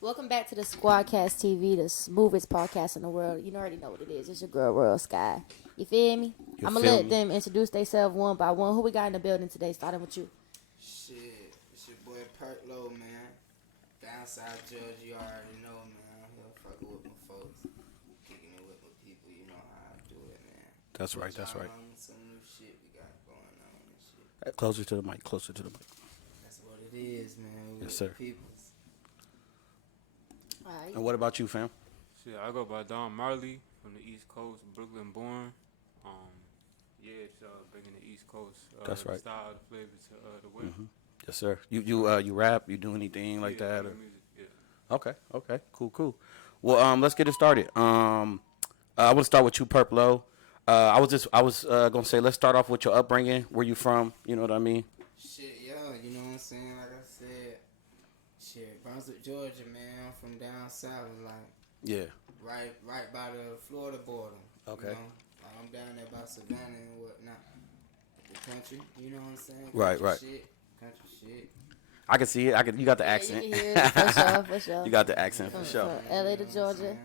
Welcome back to the SQAWDCAST TV, the smoothest podcast in the world. You already know what it is. It's your girl, Royal Skye. You feel me? I'm going to let them introduce themselves one by one. Who we got in the building today, starting with you? Shit, it's your boy Purplo, man. Down south Georgia, you already know, man. He'll fucking with my folks. Kicking it with my people, you know how I do it, man. That's right, that's right. Some new shit we got going on and shit. Closer to the mic, closer to the mic. That's what it is, man. Yes, sir. Peoples. All right. And what about you, fam? Shit, I go by Marley from the East Coast, Brooklyn born. It's bringing the East Coast That's right. style, the flavor to the West. Mm-hmm. Yes, sir. You rap? You do anything like that? Or? Music, yeah. Okay. Cool. Well, let's get it started. I want to start with you, Purplo. I was gonna say, let's start off with your upbringing. Where you from? You know what I mean? Shit, yo, you know what I'm saying? Like I said, shit, Brunswick, Georgia, man. I'm from down south, like Yeah. right by the Florida border. Okay. You know? Like, I'm down there by Savannah and whatnot. The country, you know what I'm saying? Right. Country shit. I can see it. You got the accent. You can hear it, for sure. You got the accent for sure. From LA to Georgia.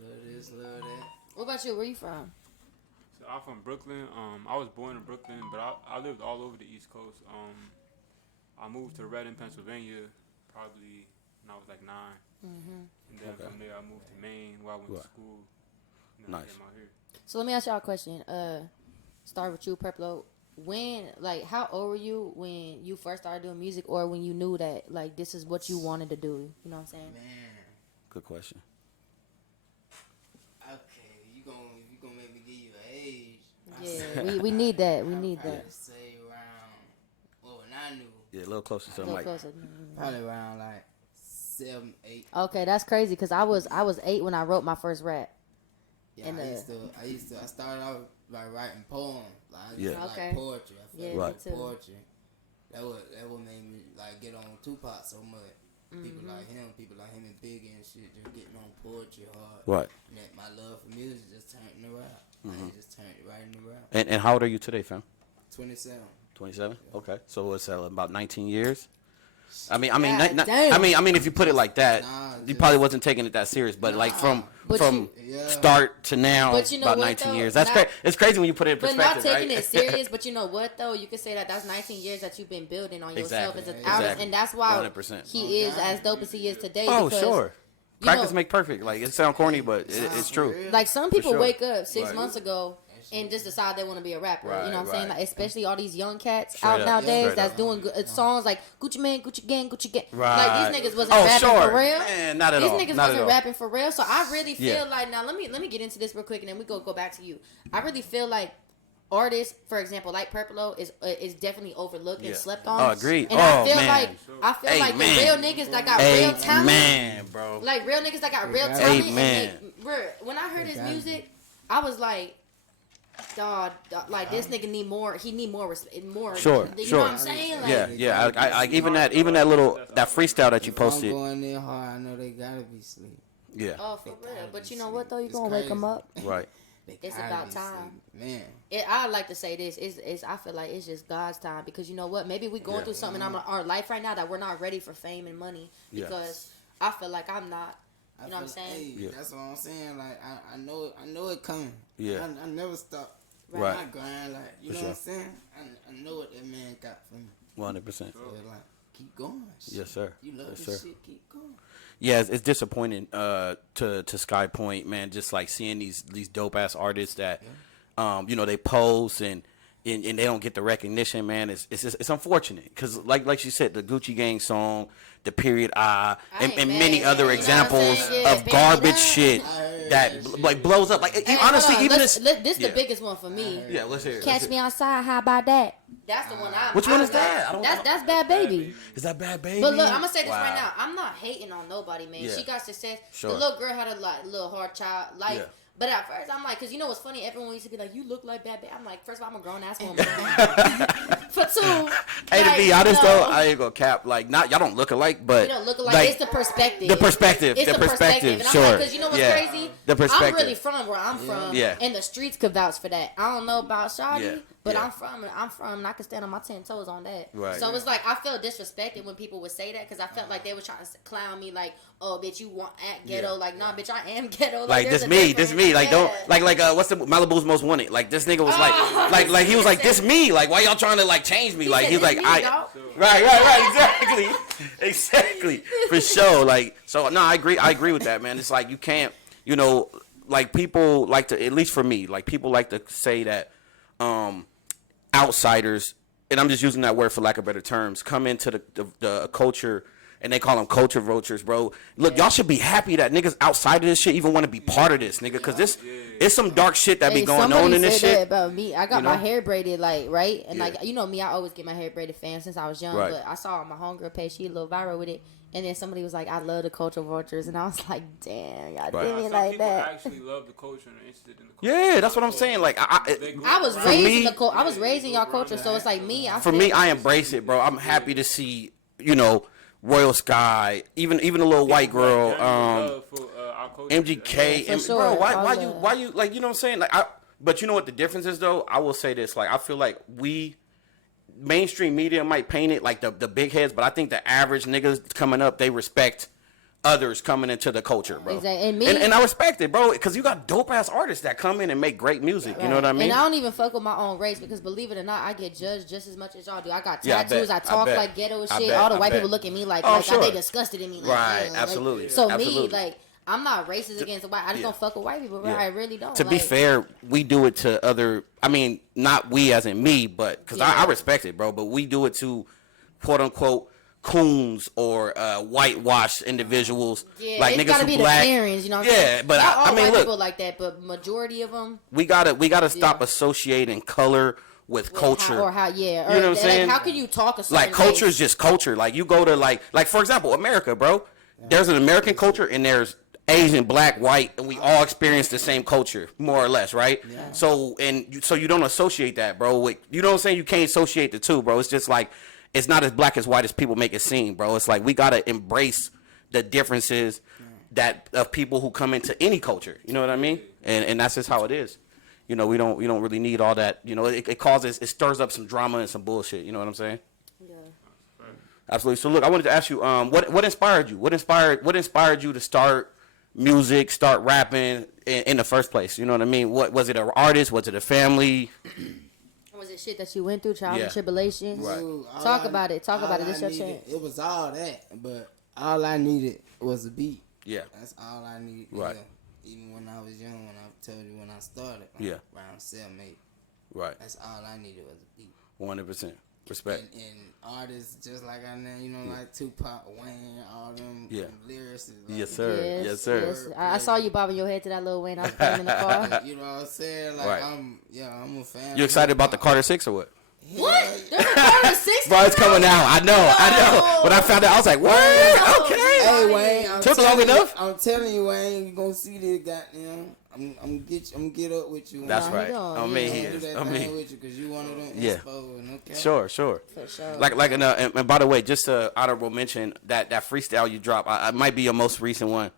Love this, love that. What about you? Where you from? So I'm from Brooklyn. I was born in Brooklyn, but I lived all over the East Coast. I moved to Reading, Pennsylvania, probably when I was like 9. Mm-hmm. And then from there I moved to Maine where I went to school. And then I Nice. came out here. So let me ask y'all a question. Start with you, Purplo. How old were you when you first started doing music, or when you knew that like this is what you wanted to do? You know what I'm saying? Man, Good question. okay, you gonna make me give you an age. Yeah, we need that. We need probably that. say around, well, when I knew, Yeah, a little closer to A the little mic. closer. probably around like 7, 8. Okay, that's crazy because I was 8 when I wrote my first rap. Yeah, And, I started out by writing poems. Like, I Yeah. used to Okay. like poetry. I Yeah, felt me like too. poetry. That would make me like get on Tupac so much. People Mm-hmm. like him and Biggie and shit, just getting on poetry hard. Right. And that my love for music just turned into rap. Like, it just turned right into rap. And how old are you today, fam? 27. 27. Okay. So it's about 19 years. I mean, God damn. if you put it like that, Nah, you just- probably wasn't taking it that serious. But like from But Yeah. start to now, But you know about what, 19 though? years. That's Not- It's crazy when you put it in But perspective, not taking right? it serious. But you know what though? You could say that that's 19 years that you've been building on yourself Exactly. as an Exactly. artist, and that's why 100%. he is as dope as he is today. Oh, because, sure. you Practice know, make perfect. Like it sounds corny, but it's true. real. Like some people sure. wake up 6 Right. months ago and just decide they want to be a rapper. Right, you know what I'm saying? right. Like, especially all these young cats Straight out up, nowadays straight that's up. doing good, songs like Gucci Man, Gucci Gang, Gucci Gang. Right. Like these niggas wasn't Oh, rapping sure. for real. Man, not at These all. niggas Not at wasn't all. rapping for real. So I really feel Yeah. like, now let me get into this real quick and then we go back to you. I really feel like artists, for example, like Purplo is definitely overlooked and Yeah. slept on. Oh, agreed. And I Oh, feel man. like the Amen. real niggas that got real talent. Man, bro. Like real niggas that got real Amen. talent. Amen. And when I heard his Amen. music, I was like, dog, like this nigga need more. He need more. More. Sure, You sure. know what I'm saying? Like, Yeah. I even that that freestyle that you If I'm posted. going there hard, I know they gotta be asleep. Yeah. Oh, for real. But you know what though? You It's gonna wake crazy. them up. Right. They It's gotta about be time. asleep. Man. I like to say this is I feel like it's just God's time, because you know what? Maybe we going Yeah. through something in our life right now that we're not ready for fame and money, Yeah. because I feel like I'm not. I You know what I'm feel- saying? Hey, Yeah. That's what I'm saying. Like I know it coming. Yeah. I never stop. Right. I grind, like, you For know sure. what I'm saying? I know what that man got for me. 100%. So like, keep going. Shit. Yes, sir. You love Yes, this sir. shit, keep going. Yeah, it's disappointing to Skye Point, man. Just like seeing these dope ass artists that they pose and they don't get the recognition, man. It's unfortunate because like she said, the Gucci Gang song, the Period I, and ain't many mad. other You know what I'm examples saying? Yeah, of Period garbage I. shit I heard that that shit. like blows up. Like Hey, honestly, hold on. even this yeah. the biggest one for me. Yeah, let's hear it. Catch me outside. How about that? That's the one I. Which one is I that? I don't That's know. that's Bad Baby. Is that Bad Baby? But look, I'm gonna say this Wow. right now. I'm not hating on nobody, man. Yeah. She got success. Sure. The little girl had a little hard child life. Yeah. But at first, I'm like, because you know what's funny? Everyone used to be like, you look like Bad Baby. I'm like, first of all, I'm a grown ass woman. For two, Hey, to like, be honest no, though, I ain't gonna cap. Like, not y'all don't look alike, but you don't look alike. It's the perspective. The perspective. It's the perspective. And I'm Sure. like, because you know what's Yeah. crazy? The perspective. I'm really from where I'm from. Yeah. And the streets could vouch for that. I don't know about Shawty, Yeah. But Yeah. I'm from, and I can stand on my 10 toes on that. Right. So it's like I felt disrespected when people would say that because I felt like they were trying to clown me, like, oh, bitch, you want act ghetto? Yeah. Like, nah, bitch, I am ghetto. Like there's this a me, difference. like don't like what's the Malibu's Most Wanted? Like this nigga was like he was like this me, like why y'all trying to like change me? Like he's like right, exactly for sure. Like so, no, I agree with that, man. It's like you can't, like people like to, at least for me, like people like to say that outsiders, and I'm just using that word for lack of better terms, come into the culture. And they call them culture vultures, bro. Look, y'all should be happy that niggas outside of this shit even want to be part of this, nigga. Because it's some dark shit that be going on in this shit. That about me. I got my hair braided, like, right? And, like, you know me, I always get my hair braided, fam, since I was young. Right. But I saw on my homegirl page, she a little viral with it. And then somebody was like, I love the culture vultures. And I was like, damn, y'all did me like that. Actually love the culture and are interested in the culture. Yeah, that's what I'm saying. Like, I was raised in I was raised in y'all culture, so it's like me. I embrace it, bro. I'm happy to see, Royal Skye, even a little white girl, MGK, and sure. bro, why you like, you know what I'm saying? Like, but you know what the difference is though? I will say this, like, I feel like mainstream media might paint it like the big heads, but I think the average niggas coming up, they respect others coming into the culture, bro. Exactly. And I respect it, bro, because you got dope ass artists that come in and make great music. Right. You know what I mean? And I don't even fuck with my own race because believe it or not, I get judged just as much as y'all do. I got tattoos. I talk like ghetto shit. All the white people look at me like they disgusted in me. Like, right? Absolutely. Like, so me, like, I'm not racist against white. I just don't fuck with white people. Right? I really don't. To be fair, we do it to other. I mean, not we as in me, but because I respect it, bro. But we do it to quote unquote coons or whitewashed individuals, like niggas who black. The parents, you know what I'm saying? But I mean, look, people like that, but majority of them. We gotta stop associating color with culture. You know what I'm saying? How can you talk a certain like culture is just culture? Like you go to like for example, America, bro. There's an American culture and there's Asian, black, white, and we all experience the same culture, more or less, right? Yeah. So you don't associate that, bro. You know what I'm saying? You can't associate the two, bro. It's just like. It's not as black as white as people make it seem, bro. It's like we gotta embrace the differences that of people who come into any culture. You know what I mean? And that's just how it is. We don't really need all that. It stirs up some drama and some bullshit. You know what I'm saying? Yeah. Absolutely. So look, I wanted to ask you, what inspired you? What inspired you to start music, start rapping in the first place? You know what I mean? What was it? An artist? Was it a family? Was it shit that you went through, trials and tribulations? Right. Talk about it. This your chance. It was all that, but all I needed was a beat. Yeah. That's all I needed. Right. Even when I was young, when I told you when I started, around 7, 8. Right. That's all I needed was a beat. 100%. Respect. And artists just like I know, like Tupac, Wayne, all them lyricists. Like, yes, sir. Yes, sir. Yes. I saw you bobbing your head to that Lil Wayne. I was playing in the car. You know what I'm saying? Like, I'm a fan. You excited about the Carter 6 or what? What? There's a Carter 6? Bro, it's coming out. I know. When I found out, I was like, what? Okay. Hey, Wayne. Took long enough? I'm telling you, Wayne, you gonna see this goddamn. I'm get up with you. That's right. I'm in here. I'm in with you because you one of them. Yeah. Okay? Sure. For sure. Like, and by the way, just a honorable mention that freestyle you dropped. It might be your most recent one.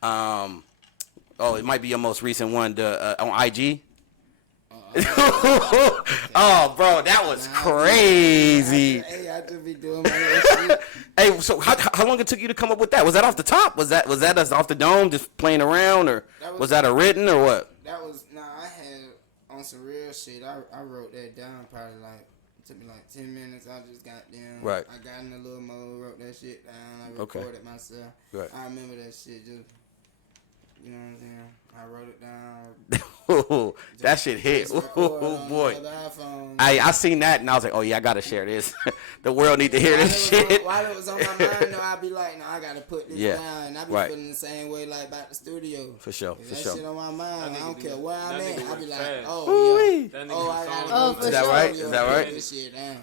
It might be your most recent one. On IG. Oh, bro, that was crazy. Hey, I just be doing my shit. Hey, so how long it took you to come up with that? Was that off the top? Was that us off the dome, just playing around, or was that a written or what? That was I had on some real shit. I wrote that down probably it took me 10 minutes. I just got down. Right. I got in a little mode, wrote that shit down. I recorded myself. Right. I remember that shit just. You know what I'm saying? I wrote it down. That shit hit. Oh boy. I seen that and I was like, oh yeah, I gotta share this. The world need to hear this shit. While it was on my mind, though, I'd be like, no, I gotta put this down. And I be feeling the same way like about the studio. For sure. That shit on my mind. I don't care where I'm at. I be like, I gotta. Is that right? Is that right? This shit down.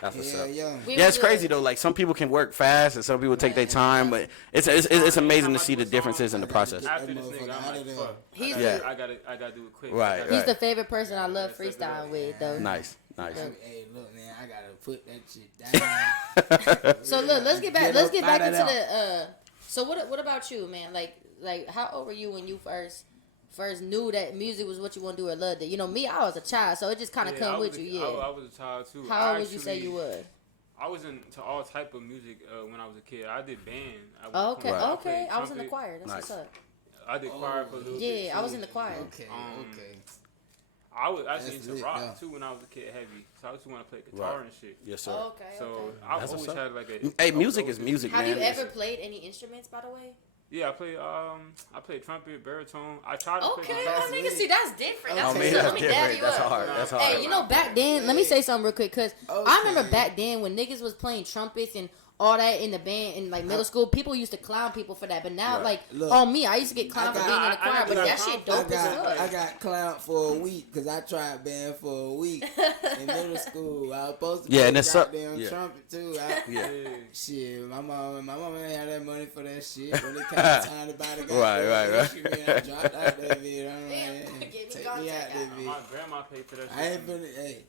That's what's up. Yeah, it's crazy though. Like some people can work fast and some people take their time, but it's amazing to see the differences in the process. After this nigga, I'm like, fuck. I gotta do it quick. Right. He's the favorite person I love freestyling with, though. Nice. Hey, look, man, I gotta put that shit down. So look, let's get back into the. So what about you, man? Like how old were you when you first first knew that music was what you want to do or loved it? You know, me, I was a child, so it just kind of come with you. Yeah. I was a child too. How old would you say you was? I was into all type of music when I was a kid. I did band. Okay, Right. okay. I was in the choir. That's what's up. I did choir for a little bit. Yeah, I was in the choir. Okay, okay. I was actually That's into lit, rock yeah. too when I was a kid, heavy. So I used to want to play guitar and shit. Yes, sir. Okay, So okay. I That's always what's had like a. Hey, music is music, Have man. you ever played any instruments, by the way? Yeah, I played trumpet, baritone. I tried to play Okay, guitar. my nigga, see, that's different. That's Oh, man, what's up. that's Let me dab different. you That's up. hard. That's hard. Hey, you know, back then, let me say something real quick, because I remember back then when niggas was playing trumpets and all that in the band in like middle school, people used to clown people for that. But now, like, on me, I used to get clowned for being in the choir, but that shit dope as fuck. I got clowned for a week because I tried band for a week in middle school. I was supposed to play and it's goddamn trumpet too. Yeah. Shit, my mom ain't had that money for that shit. When it came time to buy the goddamn Right. instrument, I dropped out that bitch. I'm Damn, like, get me take contact me out that My bitch. grandma paid for that shit.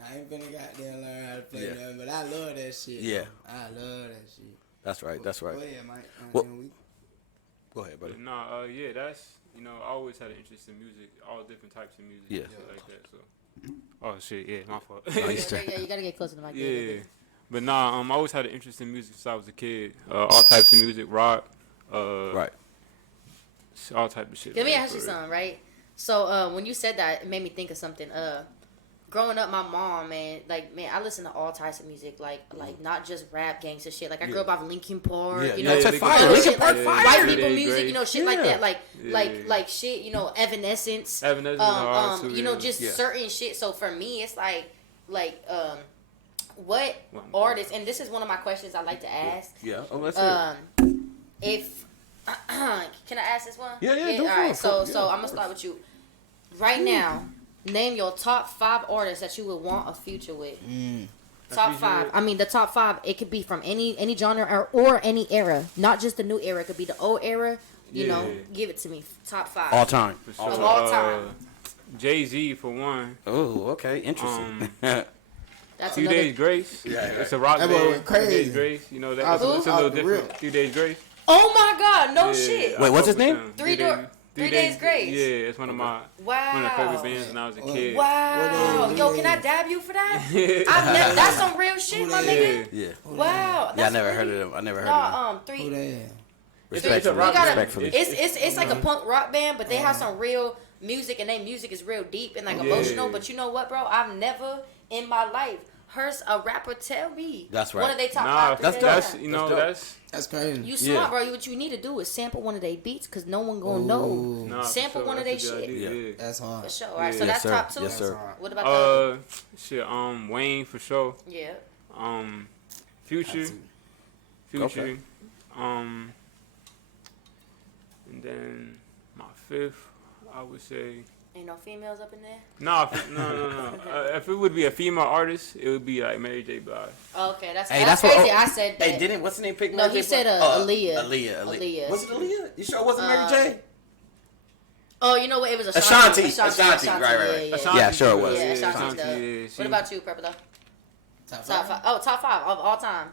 I ain't finna goddamn learn how to play Yeah. nothing, but I love that shit. Yeah. I love that shit. That's right. That's right. Go ahead, Mike. Well- Go ahead, buddy. But nah, yeah, that's I always had an interest in music, all different types of music, Yeah. and shit like that. So, oh shit, yeah, my fault. Yeah, you gotta get closer to the mic. Yeah, but nah, I always had an interest in music since I was a kid. All types of music, rock, Right. all type of shit. Let me man, ask you for real. something, right? So when you said that, it made me think of something. Growing up, my mom, man, I listen to all types of music, like not just rap, gangster shit. Like I grew up off Linkin Park, Yeah, you yeah, know, Linkin Park, shit Linkin Park, like fire. white people Day music, Grace. shit like that, Yeah. like shit, Evanescence, Evanescence is hard too, yeah. just Yeah. certain shit. So for me, it's what artists, and this is one of my questions I like to ask. Yeah. Oh, let's hear it. If can I ask this one? Yeah, All go for right, it. so Yeah, I'm gonna start with you. Right now, name your top 5 artists that you would want a future with. Top 5. I mean, the top 5. It could be from any genre or any era, not just the new era. It could be the old era. You know, give it to me. Top 5 All time. For sure. of all time. Jay-Z for one. Oh, okay. Interesting. That's Few another. Days Grace. Yeah. It's a rock That band. boy went crazy. Few Days Grace. You know that. It's a little different. Few Days Grace. Oh my God! No Yeah, shit. Wait, what's his I fuck with name? them. 3 Days Grace. Yeah, it's one of my favorite bands when I was a kid. Wow. Yo, can I dab you for that? That's some real shit, my nigga. Yeah. Wow. Yeah, I never heard of them. I never heard of them. 3. Who that? Respectfully. rock band. Respectfully. It's like a punk rock band, but they have some real music, and their music is real deep and like emotional. But you know what, bro? I've never in my life heard a rapper tell me That's right. one of their top Nah, 5. that's dope. That's crazy. You smart, bro. What you need to do is sample one of their beats, because no one gonna know. Nah, for Sample sure, one of that's their a good shit. idea, That's hard. For sure. All right, so Yeah. that's Yes, top sir. 2. Yes, sir. What about the other? Shit, Wayne for sure. Yeah. Future. Okay. And then my 5th, I would say. Ain't no females up in there? No. If it would be a female artist, it would be like Mary J. Blige. Okay, that's Hey, that's that's crazy. what- I said that. Hey, didn't what's the name pick? No, Mary he J. said Blige? Aaliyah. Aaliyah. Was it Aaliyah? You sure it wasn't Mary J? Oh, you know what? It was Ashanti. Ashanti. Ashanti. Right. Yeah. Yeah, sure it was. Yeah, Yeah, Ashanti's Ashanti, dope. What about you, Purplo? Top Top 5. Oh, top 5 of all time.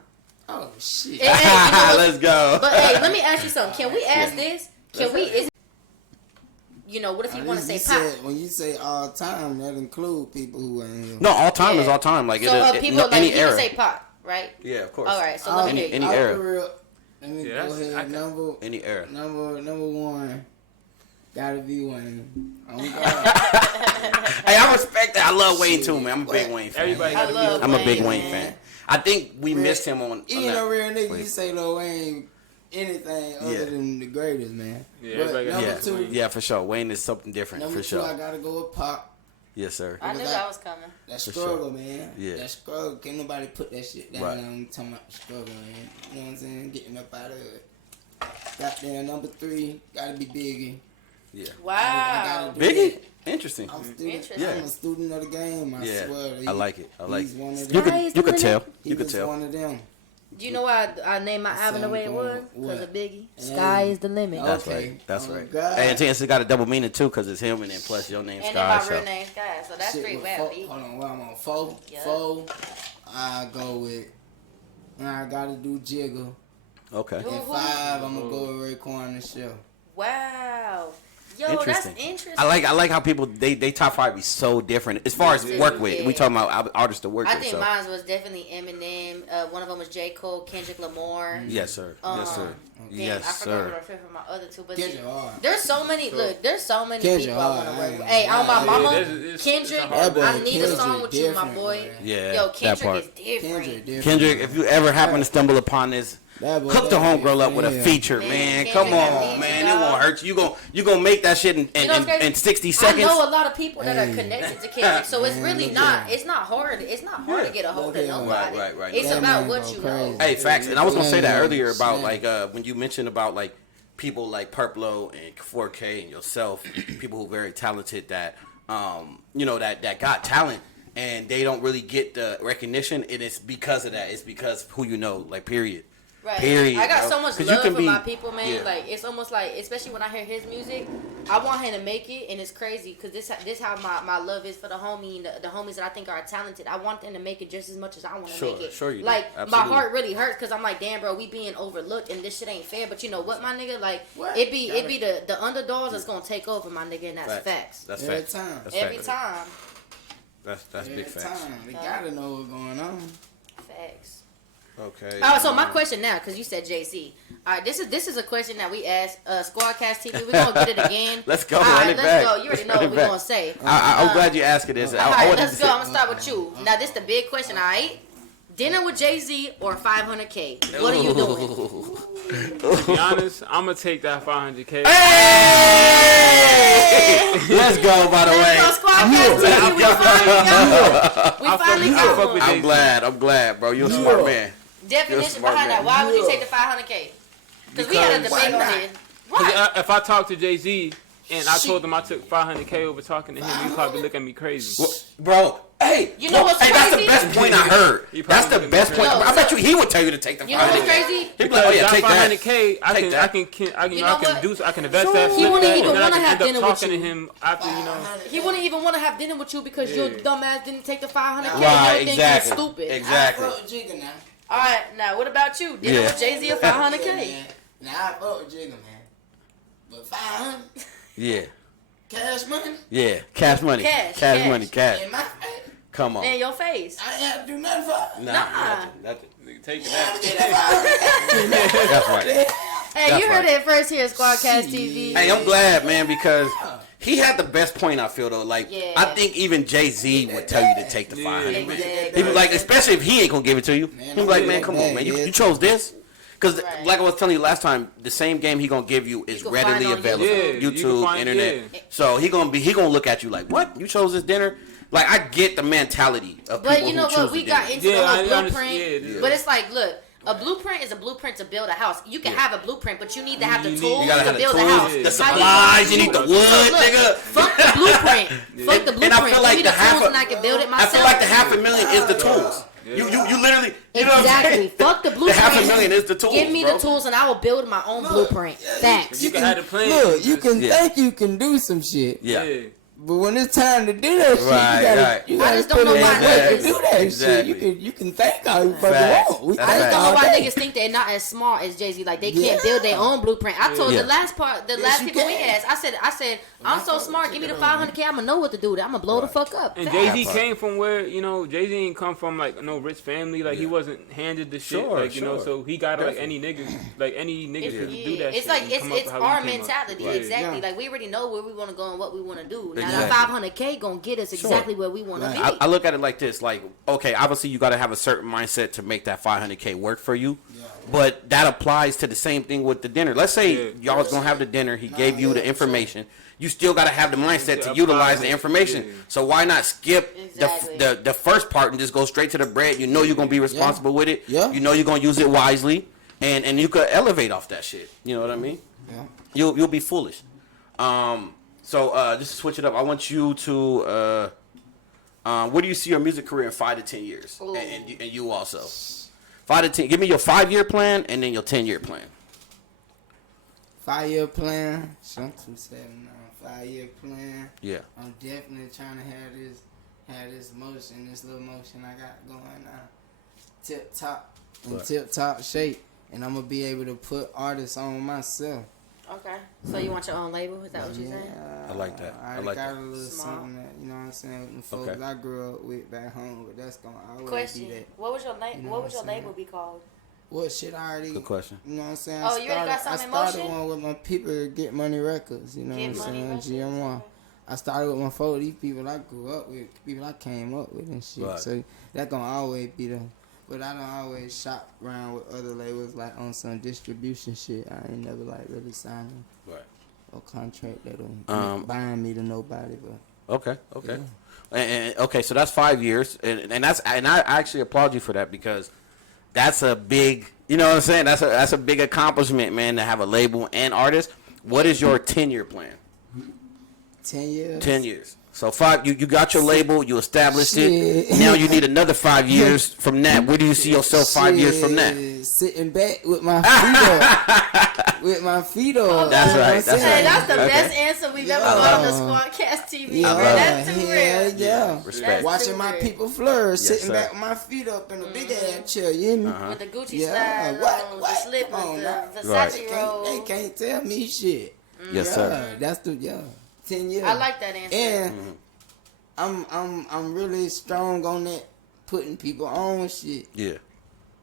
Oh shit. Hey, you know what? Let's go. But hey, let me ask you something. Can we ask this? Can we? Is what if you want to say pop? When you say all time, that include people who ain't here. No, all time Yeah. is all time. Like So people like any people era. say pop, right? Yeah, of course. All right. So let me hear you. Any era. Let me Yeah, go ahead. Any era. Number 1. Gotta be Wayne. Oh God. Hey, I respect that. I love Wayne too, man. I'm a big Wayne fan. Everybody I got love I'm a big Wayne, Wayne man. fan. I think we missed him on. Even that. a real nigga, Wait. you say Lil Wayne anything other than the greatest, man. Yeah, But everybody got number Yeah, two, yeah, for sure. Wayne is something different, number for 2, sure. I gotta go with Pop. Yes, sir. I knew that was coming. That For struggle, man. Yeah. That struggle. Can't nobody put that shit down. Right. I'm talking about the struggle, man. You know what I'm saying? Getting up out of it. Goddamn, number 3, gotta be Biggie. Yeah. Wow. I gotta do Biggie? it. Interesting. Interesting. Yeah. I'm a student of the game. I Yeah, swear. I like it. I like he's it. one of You them. could, Guys you could doing tell. it? He You could was tell. one of them. Do you know why I named my album the way it was? Because of Biggie. Sky is the limit. That's Okay. right. That's Oh, right. God. And it's got a double meaning too, because it's him, and then plus your name, And then Skye. my So. real name Sky. So that's Shit straight with rap, four- B. Hold on, what I'm on 4. Yeah. 4. I go with. I gotta do Jiggle. Okay. Who? And 5, I'm gonna go with Raekwon and Chef. Wow. Yo, that's interesting. I like how people they top 5 be so different as far as work with. Yeah. We talking about artists to work with. I think mine was definitely Eminem. One of them was J. Cole, Kendrick Lamar. Yes, sir. Yes, sir. Yes, I forgot what I feel for my other two, but there's so many. Look, there's so many Kendrick people I want to hard, work with. Hey, on my mama, Kendrick. That boy I need a song Kendrick with you, my different, boy. boy. Yeah, Yo, that Kendrick part. is different. Kendrick, if you ever happen to stumble upon this, hook the homegirl up with a feature, man. Come on, man. It won't hurt you. You gonna make that shit in 60 seconds. I know a lot of people that are connected to Kendrick, so it's really not. It's not hard. It's not hard to get a hold of nobody. Right. It's about what you know. Hey, facts. And I was gonna say that earlier about like when you mentioned about like people like Purplo and 4K and yourself, people who are very talented that that got talent. And they don't really get the recognition, and it's because of that. It's because of who you know, like, period. Right. Period. I got so much love for my people, man. Yeah. Like, it's almost like, especially when I hear his music, I want him to make it, and it's crazy, because this how my love is for the homie and the homies that I think are talented. I want them to make it just as much as I want to make it. Sure you do. Like, Absolutely. my heart really hurts, because I'm like, damn, bro, we being overlooked, and this shit ain't fair. But you know what, my nigga? Like, it be the underdogs that's going to take over, my nigga, and that's facts. That's Every facts. time. Every time. That's big facts. They gotta know what's going on. Facts. Okay. Oh, so my question now, because you said JC. All right, this is a question that we asked SQAWDCAST TV. We're going to get it again. Let's go. All Run right, it let's back. go. You already know what we're going to say. I'm glad you asked it. All right, let's go. I'm going to start with you. Now, this is the big question, all right? Dinner with Jay-Z or 500K? What are you doing? To be honest, I'm going to take that 500K. Hey! Let's go, by the way. Let's go, SQAWDCAST TV. We finally got one. I'm glad, bro. You're a smart man. Definition behind that. Why would you take the 500K? Because we had a debate on it. Right. If I talk to Jay-Z and I told him I took 500K over talking to him, he'd probably look at me crazy. Bro, hey, you know what's crazy? That's the best point I heard. That's the best point. I bet you he would tell you to take the 500K. You know what's crazy? He'd be like, oh yeah, take that. 500K, I can invest that. He wouldn't even want to have dinner with talking you. to him after, He wouldn't even want to have dinner with you because your dumb ass didn't take the 500K. Right, You exactly. think you're stupid. Exactly. All right, now what about you? Dinner with Jay-Z or 500K? Now I fuck with Jigga, man. But 500? Yeah. Cash money? Yeah. Cash money. Cash money. Cash. In my face? Come on. In your face. I ain't have to do nothing for it. Nah. Nothing. Take that. That's right. Hey, you heard it first here at SQAWDCAST TV. Hey, I'm glad, man, because he had the best point, I feel, though. Like, Yeah. I think even Jay-Z would tell you to take the 500. Exactly. He was like, especially if he ain't going to give it to you. He was like, man, come on, man. You chose this? Because, like I was telling you last time, the same game he going to give you is can readily find on available. YouTube. YouTube, internet. So he going to look at you like, what? You chose this dinner? Like, I get the mentality of people But you know who choose what? We the got dinner. into the whole I blueprint. But it's like, look. A blueprint is a blueprint to build a house. You can have a blueprint, but you need to have the tools to build a house. The supplies, you need the wood, nigga. Fuck the blueprint. Fuck the blueprint. And I feel like give me the tools and I can build it myself. I feel like the $500,000 is the tools. You literally, you know what I'm Exactly. saying? Fuck the blueprint. The $500,000 is the tools. Give me the tools and I will build my own blueprint. Facts. You can have the plan. Look, you can think you can do some shit. Yeah. But when it's time to do that shit, you gotta I just don't know put in why the work niggas to do that Exactly. shit. You can think all you fucking Facts. want. I just don't know why niggas think they're not as smart as Jay-Z. Like they can't build their own blueprint. I told the last you people we can. asked, I said, I'm so smart. Give me the 500K. I'ma know what to do. I'ma blow the fuck up. And Jay-Z came from where, Jay-Z ain't come from like no rich family. Like he wasn't handed the shit. Sure, Like, so he got like any nigga could do that It's shit. like and it's come up with how our he came up. mentality. Yeah. Exactly. Like we already know where we want to go and what we want to do. Now Exactly. that 500K gonna get us exactly where we want to be. I look at it like this, like, okay, obviously you got to have a certain mindset to make that 500K work for you, but that applies to the same thing with the dinner. Let's say y'all was going to have the dinner, he gave you the information, you still got to have the mindset to utilize the information, so why not skip the first part and just go straight to the bread? You know you're going to be responsible with it, you know you're going to use it wisely, and you could elevate off that shit, you know what I mean? You'll be foolish. So just to switch it up, I want you to where do you see your music career in 5 to 10 years? And you also 5 to 10. Give me your 5-year plan and then your 10-year plan. 5-year plan. Something 7 now. 5-year plan. Yeah. I'm definitely trying to have this motion, this little motion I got going now. Tip top shape, and I'm gonna be able to put artists on myself. Okay. So you want your own label? Is that what you're saying? I like that. I like got that. a little Small. something that, you know what I'm saying, with the folks Okay. I grew up with back home, but that's gonna always Question: be that. What would your You know what would what your I'm saying? label be called? What shit I already, Good question. you know what I'm saying? Oh, you already got I something in started motion? one with my people to Get Money Records, you know Get what I'm Money saying? Records, GM1. okay. I started with my folks, these people I grew up with, people I came up with and shit. Right. So that gonna always be the. But I don't always shop around with other labels like on some distribution shit. I ain't never like really signing Right. a contract that'll bind me to nobody. But Okay. Okay. yeah. And okay, so that's 5 years, and I actually applaud you for that because that's a big, you know what I'm saying? That's a big accomplishment, man, to have a label and artist. What is your 10-year plan? 10 years. 10 years. So 5, you got your label, you established it. Shit. Now you need another 5 years from that. Where do you see yourself 5 years from that? Shit, sitting back with my feet up. With my feet up. That's you know right, what I'm that's Hey, saying? that's the Okay. best answer we've ever Yeah. got on the SQAWDCAST TV. Yeah, man. That's too hell real. yeah. Respect. Watching too my real. people flourish, Yes, sitting sir. back with my feet up in a big ass chair, you hear me? With the Gucci Yeah, style, what? the slippers, Come on, the now. Versace Right. They roll. can't tell me shit. Yes, yeah, sir. That's the 10 years. I like that answer. And I'm really strong on that putting people on shit. Yeah.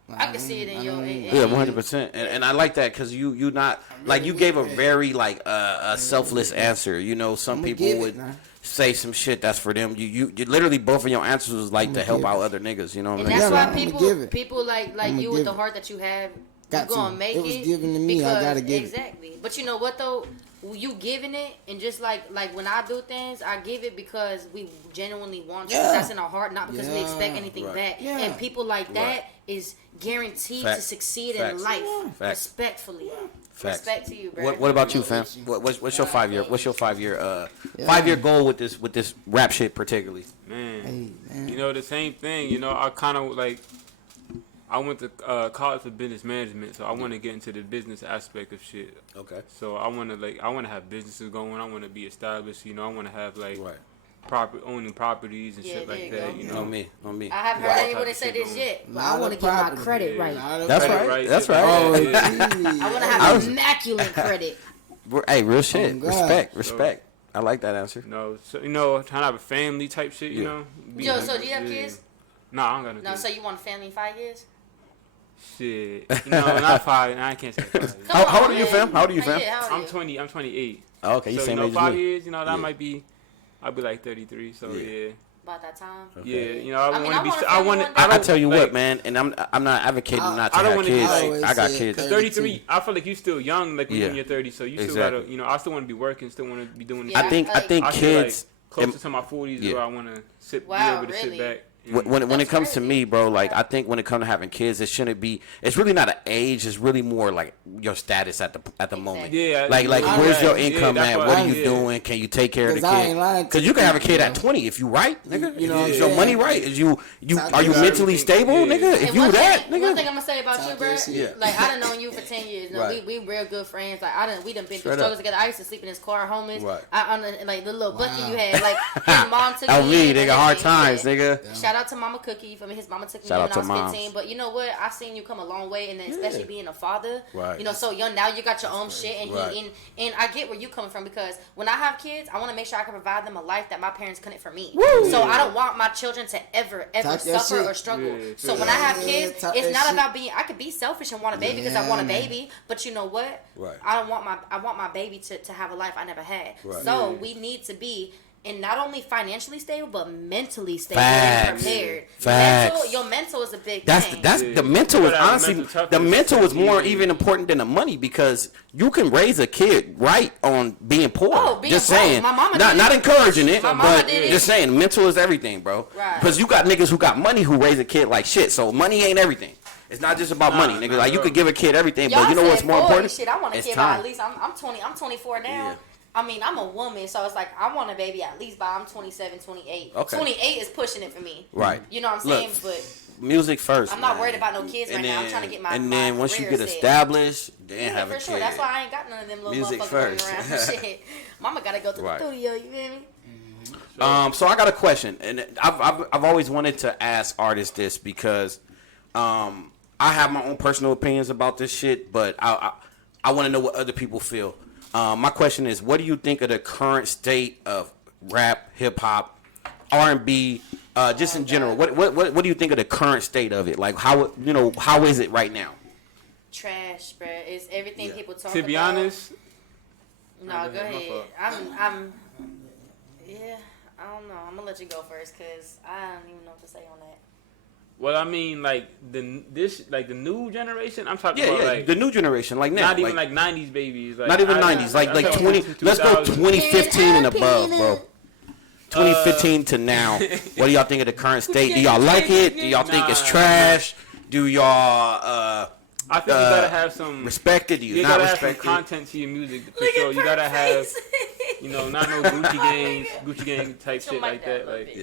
Like, I can see it in your. Yeah, 100%, and I like that because you not like you gave a very like a selfless answer. You know, some I'ma people give it would now. say some shit that's for them. You literally both of your answers was like I'ma to help give out it. other niggas. You know what I And mean? that's Yeah, why man, I'ma people give it. people like I'ma you with give the it. heart that you have, Got you gonna to. make It was given to me, I gotta give it. exactly. But you know what though, you giving it, and just like when I do things, I give it because we genuinely want to. Yeah. That's in our heart, not because we Yeah. expect anything Right. back. Yeah. And people like that Right. is guaranteed Facts. to succeed Facts. in life, Facts. respectfully. Facts. Respect to you, bro. What about you, fam? What's your 5 year? What's your 5 year 5 year goal with this rap shit particularly? Man, Hey, man. you know, the same thing. You know, I kind of like. I went to college for business management, so I want to get into the business aspect of shit. Okay. So I want to have businesses going. I want to be established. You know, I want to have like Right. owning properties and Yeah, shit there like you that. go. You know, On me. I haven't heard Right. anybody say this yet, but I Lot want to of get my property. credit Yeah. right. That's Credit right. That's shit like right. Oh, that, yeah. I want to I have was- immaculate credit. Hey, real shit. God. Respect. I like that answer. You know, so you know, trying to have a family type shit. You Yeah. know. Yo, so do you have kids? Nah, I don't got no No, kids. so you want a family in 5 years? Shit. You know, not 5. I can't say 5. Come How on, old are you, man. fam? How old are you, fam? Yeah, how old are I'm you? 20. I'm 28. Oh, okay, you So same you know, age 5 as me. years. You know, that Yeah. might be. I'll be like 33. So Yeah. yeah. About that time. Yeah, Okay. you know, I I mean, want I to be. want a I family want. one day. I I don't tell you like, what, man, and I'm not advocating not to I don't have wanna kids. be like- I got Always kids. said 33. I feel like you still young, like when Yeah. you're in your 30s. So you still Exactly. gotta, you know, I still want to be working, still want to be doing. Yeah, I think like- I feel kids. like closer to my 40s, Yeah. where I want to sit, Wow, be able to really? sit back. When it That's comes to crazy. me, bro, like I think when it comes to having kids, it shouldn't be. It's really not an age. It's really more like your status at the moment. Yeah, Like yeah, where's your yeah, income that's at? why- What are you yeah. doing? Can you take care of the 'Cause I ain't lying kid? to Because you can have a kid people, at 20 if you right, nigga. You know what Is I'm your saying? money right? Is you Talk are you that mentally shit. stable, Yeah. nigga? If And you one that, thing I'm nigga. gonna say about you, Talk bro, that shit. Yeah. like I done known you for 10 years. No, Right. we real good friends. Like we done been through Straight struggles up. together. I used to sleep in his car, homeless. Right. Like the little bucket Wow. you had. Like his mom took Oh me me, in and nigga, hard everything. times, Yeah. nigga. Shout out to Mama Cookie. For me, his mama took me Shout in out when to I was moms. 15. But you know what? I seen you come a long way, and then especially Yeah. being a father. Right. You know, so young now you got your own shit, and Right. and I get where you coming from because when I have kids, I want to make sure I can provide them a life that my parents couldn't for me. Woo. So I don't want my children to ever Talk that suffer shit. or struggle. Yeah, So yeah. when I have Yeah, kids, talk it's that not shit. about being. I could be selfish and want a baby because I want a Yeah, man. baby, but you know what? Right. I want my baby to have a life I never had. Right. So Yeah. we need to be. And not only financially stable, but mentally stable Facts. and prepared. Facts. Your mental is a big That's thing. Yeah. the mental You is gotta have honestly mental toughness. the mental is more Yeah. even important than the money because you can raise a kid right on being poor. Oh, being just broke. saying, My mama not did not it. encouraging it, My mama but did it. just saying, mental is everything, bro. Right. Because you got niggas who got money who raise a kid like shit. So money ain't everything. It's not just about money, nigga. Like you bro. could give a kid everything, Y'all but you know said what's more 40, important? Shit, I want a It's kid by time. at least. I'm 20. I'm 24 now. Yeah. I mean, I'm a woman, so it's like I want a baby at least by I'm 27, 28. Okay. 28 is pushing it for me. Right. You know what I'm Look, saying? But Music first. I'm not man. worried about no kids right And now. I'm then- trying to get my And then my once you career get set. established, then Yeah, have for a sure. kid. That's why I ain't got none of them little Music motherfuckers first. running around. Shit. Mama gotta go to Right. the studio. You feel me? So I got a question, and I've always wanted to ask artists this because I have my own personal opinions about this shit, but I want to know what other people feel. My question is, what do you think of the current state of rap, hip hop, R&B, just in general? What do you think of the current state of it? Like how is it right now? Trash, bruh. It's everything people talk about. To be honest, no, go ahead. Yeah, I don't know. I'm gonna let you go first because I don't even know what to say on that. well, I mean, like the new generation. I'm talking about like the new generation, like now, not even like 90s babies. Like, not even 90s, like 20. Let's go 2015 and above, bro. 2015 to now. What do y'all think of the current state? Do y'all like it? Do y'all think it's trash? Do y'all I think you gotta have some respect it? Do you You not gotta have respect some it? content to your music for sure. You gotta have, not no Gucci gang type shit like that. Like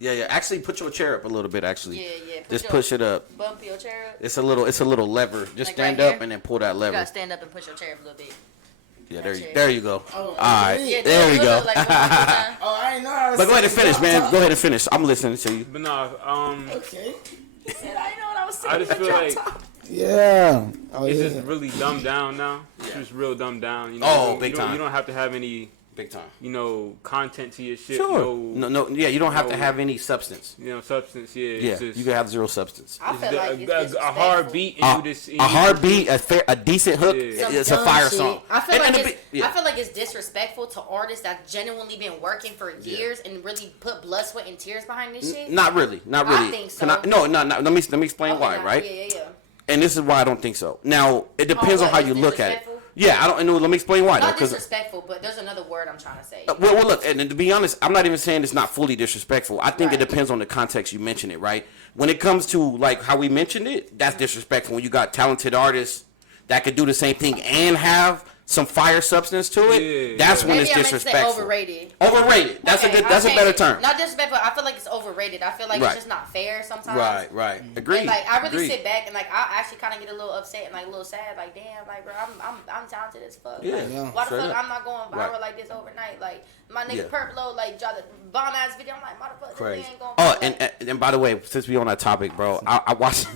Yeah. Actually, put your chair up a little bit. Actually, Yeah. Just push it up. Bump your chair up. It's a little lever. Just Like stand right up here? and then pull that You lever. gotta stand up and push your chair up a little bit. Yeah, That there you go. Oh, All right, Yeah, there we go. Like, one more time. Oh, I ain't know how to But go ahead and say finish, it. man. Go ahead and finish. I'm listening to you. but no, Okay. He said, I know what I was saying. I just feel like Yeah. Oh, it's yeah. just really dumbed down now. It's just real dumbed down. Big time. You don't have to have any, Big time. content to your shit. Sure. No. Yeah, you don't have to no- have any substance. Substance. Yeah. Yeah, It's just, you can have zero substance. I feel like it's a disrespectful. hard beat and you just A hard beat, a decent hook. Yeah. It's Some a fire dumb shit. song. I feel And like the it's, beat- yeah. I feel like it's disrespectful to artists that genuinely been working for years and really put blood, sweat, and tears behind this shit. Not really. I think so. No. Let me explain Okay, why. nah, Right. Yeah. And this is why I don't think so. Now it depends on what, how is you look at it. disrespectful? Yeah, I don't know. Let me explain why. Not though, 'cause- disrespectful, but there's another word I'm trying to say. Well, look, and to be honest, I'm not even saying it's not fully disrespectful. I think it Right. depends on the context you mention it, right? When it comes to like how we mentioned it, that's disrespectful. When you got talented artists that could do the same thing and have some fire substance to it, Yeah, that's when Maybe it's I meant to say disrespectful. overrated. Overrated. That's Okay, a good. That's a better term. Not disrespectful. I feel like it's overrated. I feel like Right. it's just not fair sometimes. Right. Agreed. And like I really Agreed. sit back and like I actually kind of get a little upset and like a little sad. Like damn, like bro, I'm talented as fuck. Yeah. Like, Yeah. why the Straight fuck up. I'm not going viral Right. like this overnight? Like my nigga Yeah. Purplo like dropped a bomb ass video. I'm like motherfucker, Crazy. we ain't going. Oh, viral. and by the way, since we on that topic, bro, I watched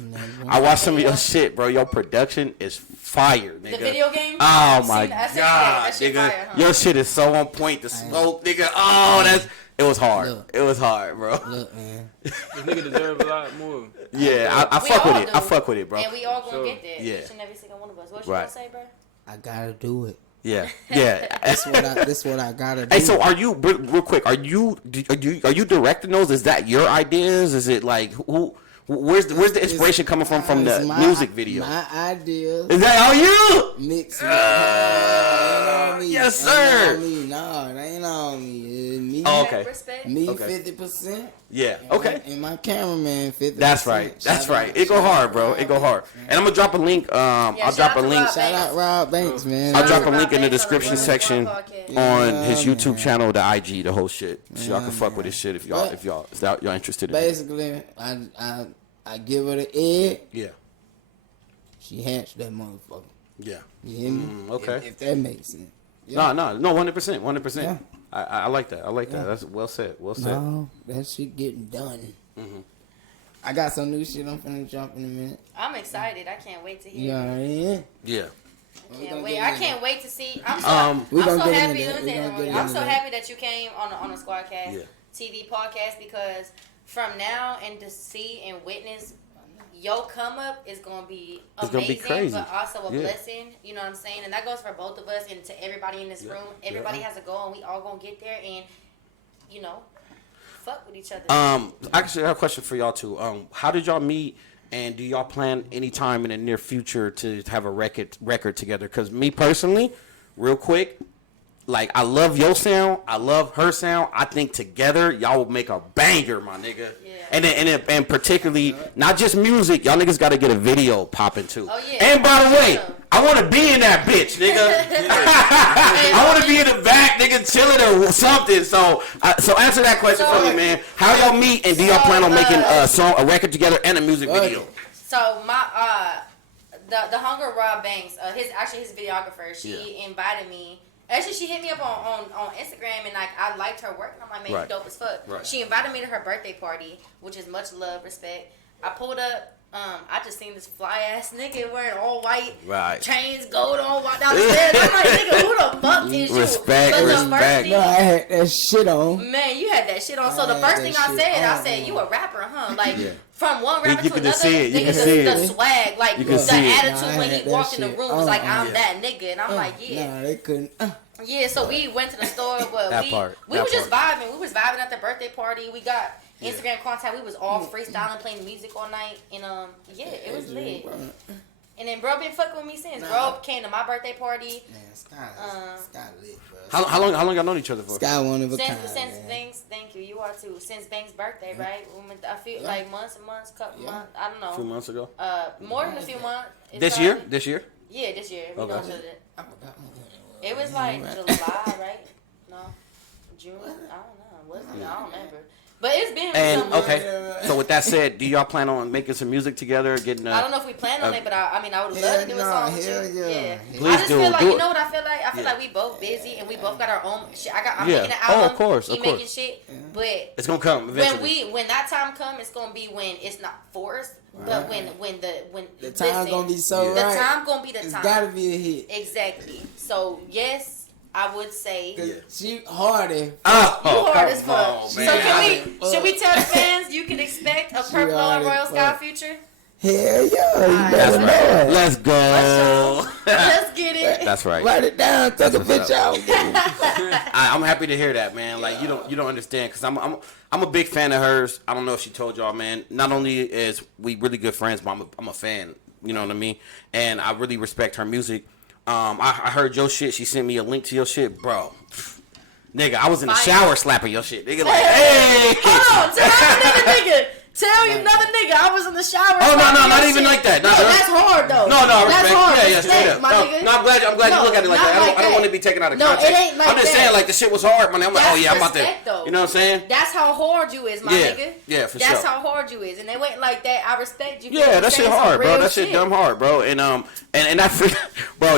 some of your shit, bro. Your production is fire, nigga. The video game? Oh I've my seen that. god, That shit nigga, fire, huh? your shit is so on point. The smoke, nigga. Oh, it was hard. Look. It was hard, bro. Look, man. this nigga deserve a lot more. Yeah, I We fuck with all it. do. I fuck with it, bro. And we all gonna So, get there. yeah. Each and every single one of us. What you Right. gonna say, bro? I gotta do it. Yeah. This what I gotta do. Hey, so are you real quick? Are you directing those? Is that your ideas? Is it like who? Where's the inspiration coming from the It's music video? My idea. Is that all you? Mix. Ain't on me. Yes, Ain't sir. on me. No, it ain't on me. It's me. Oh, okay. Respect. Me Okay. 50%. Yeah. Okay. And my cameraman 50%. That's right. That's Shout right. out- It go shout hard, out bro. Rob It go hard. Banks, man. And I'm gonna drop a link. I'll shout drop out a to link. Rob Shout out Rob Banks, man. I'll drop a Rob link in the Banks on the description Running section Squad podcast. on his Yeah, YouTube man. channel, the IG, the whole shit. So y'all can fuck with his shit if y'all But- y'all interested in it. Basically, I give her the egg. Yeah. She hatched that motherfucker. Yeah. You hear me? okay. If that makes sense. Yeah. No, 100%, 100%. Yeah. I like that. I like Yeah. that. That's well said. Well said. No, that shit getting done. I got some new shit I'm finna jump in a minute. I'm excited. I can't wait to hear. You already in? Yeah. I can't wait. I can't wait to see. I'm so, We I'm gonna so get happy. into Let me that. tell We you gonna get I'm into so that. happy that you came on the SQAWDCAST Yeah. TV podcast because from now and to see and witness your come up is gonna be It's amazing, gonna be crazy. but also a Yeah. blessing. You know what I'm saying? And that goes for both of us and to everybody in this room. Everybody has a goal, and we all gonna get there. And fuck with each other. Actually, I have a question for y'all too. How did y'all meet? And do y'all plan any time in the near future to have a record together? Because me personally, real quick, like I love your sound, I love her sound. I think together y'all will make a banger, my nigga. Yeah. And particularly not just music, y'all niggas got to get a video popping too. Oh, yeah. And by the way, Yeah. I want to be in that bitch, nigga. I want to be in the back, nigga, chilling or something. So answer that question for me, man. How y'all meet, and do y'all plan on making a record together and a music video? So my the hunger Rob Banks, his videographer, she invited me. Actually, she hit me up on Instagram and like I liked her work and I'm like, man, you dope as fuck. Right. She invited me to her birthday party, which is much love, respect. I pulled up. I just seen this fly ass nigga wearing all white, Right. chains, gold on, walk down the stairs. I'm like, nigga, who the fuck tease Respect, you. But the respect. first thing, No, I had that shit on. man, you had that shit on. So the I first had thing that I shit said, on. you a rapper, huh? Like Yeah. from one rapper You to can another, just see it. You nigga, can see the it. swag, like You the can see it. attitude Nah, I when had he that walked in the shit room was like, on. I'm Yeah. that nigga, and I'm like, yeah. Nah, they couldn't. Yeah, so we went to the store, but That we part, we that was just part. vibing. We was vibing at the birthday party. We got Yeah. Instagram contact. We was all freestyling, playing music all night, and yeah, it was lit. And then bro been fucking with me since. Bro came to my birthday party. Man, Skye lit, bro. How long y'all known each other for? Skye one of a kind. Since man. Banks, thank you. You are too. Since Banks' birthday, right? I feel like months, couple months. I don't know. A few months ago. More than a few months. It's This probably- year? This year? Yeah, this year. We Okay. know each other. I forgot what It was like July, right? No, June. I don't know. Was it? I don't remember. But it's been. And some months. okay, so with that said, do y'all plan on making some music together? Getting I don't know if we plan on it, but I mean, I would love to do a Hell song with nah, you. hell Yeah. yeah. Please I just do, feel like do you it. know what I feel like. I feel Yeah. like we both busy and we both got our own shit. I'm Yeah. making an Oh, album. of course, He of course. making shit, but It's gonna come eventually. when that time comes, it's gonna be when it's not forced, but when The time gonna be so the right. time gonna be the It's time. gotta be a hit. Exactly. So yes, I would say. 'Cause she hardy. Oh, You hard come as fuck. on, So man. should we tell the fans you can expect a Purplo hard and as Royal Sky fuck. future? Hell yeah, you Alright, better that's know right. it. Let's go. Let's get it. That's right. Write it down, take a what's picture out. I'm happy to hear that, man. Like you don't understand, because I'm a big fan of hers. I don't know if she told y'all, man. Not only is we really good friends, but I'm a fan. You know what I mean? And I really respect her music. I heard your shit. She sent me a link to your shit, bro. Nigga, I was in the Fire. shower slapping your shit. Nigga, like, hey. Hold on, tell another nigga. Tell you another nigga. I was in the shower. Oh, no, slapping not your even shit. like that. No, that's hard though. No, that's respect. hard. Yeah, Respect, straight up. my No, nigga. I'm glad you look at it like not that. I don't want to that. be taken out of No, it context. ain't like I'm just that. saying, like, the shit was hard, man. I'm like, That's oh yeah, I'm about to. respect, though. You know what I'm saying? That's how hard you is, my Yeah. nigga. Yeah, for That's sure. how hard you is, and it went like that. I respect you. Yeah, for that shit saying some hard, bro. real That shit dumb hard, bro. And that bro,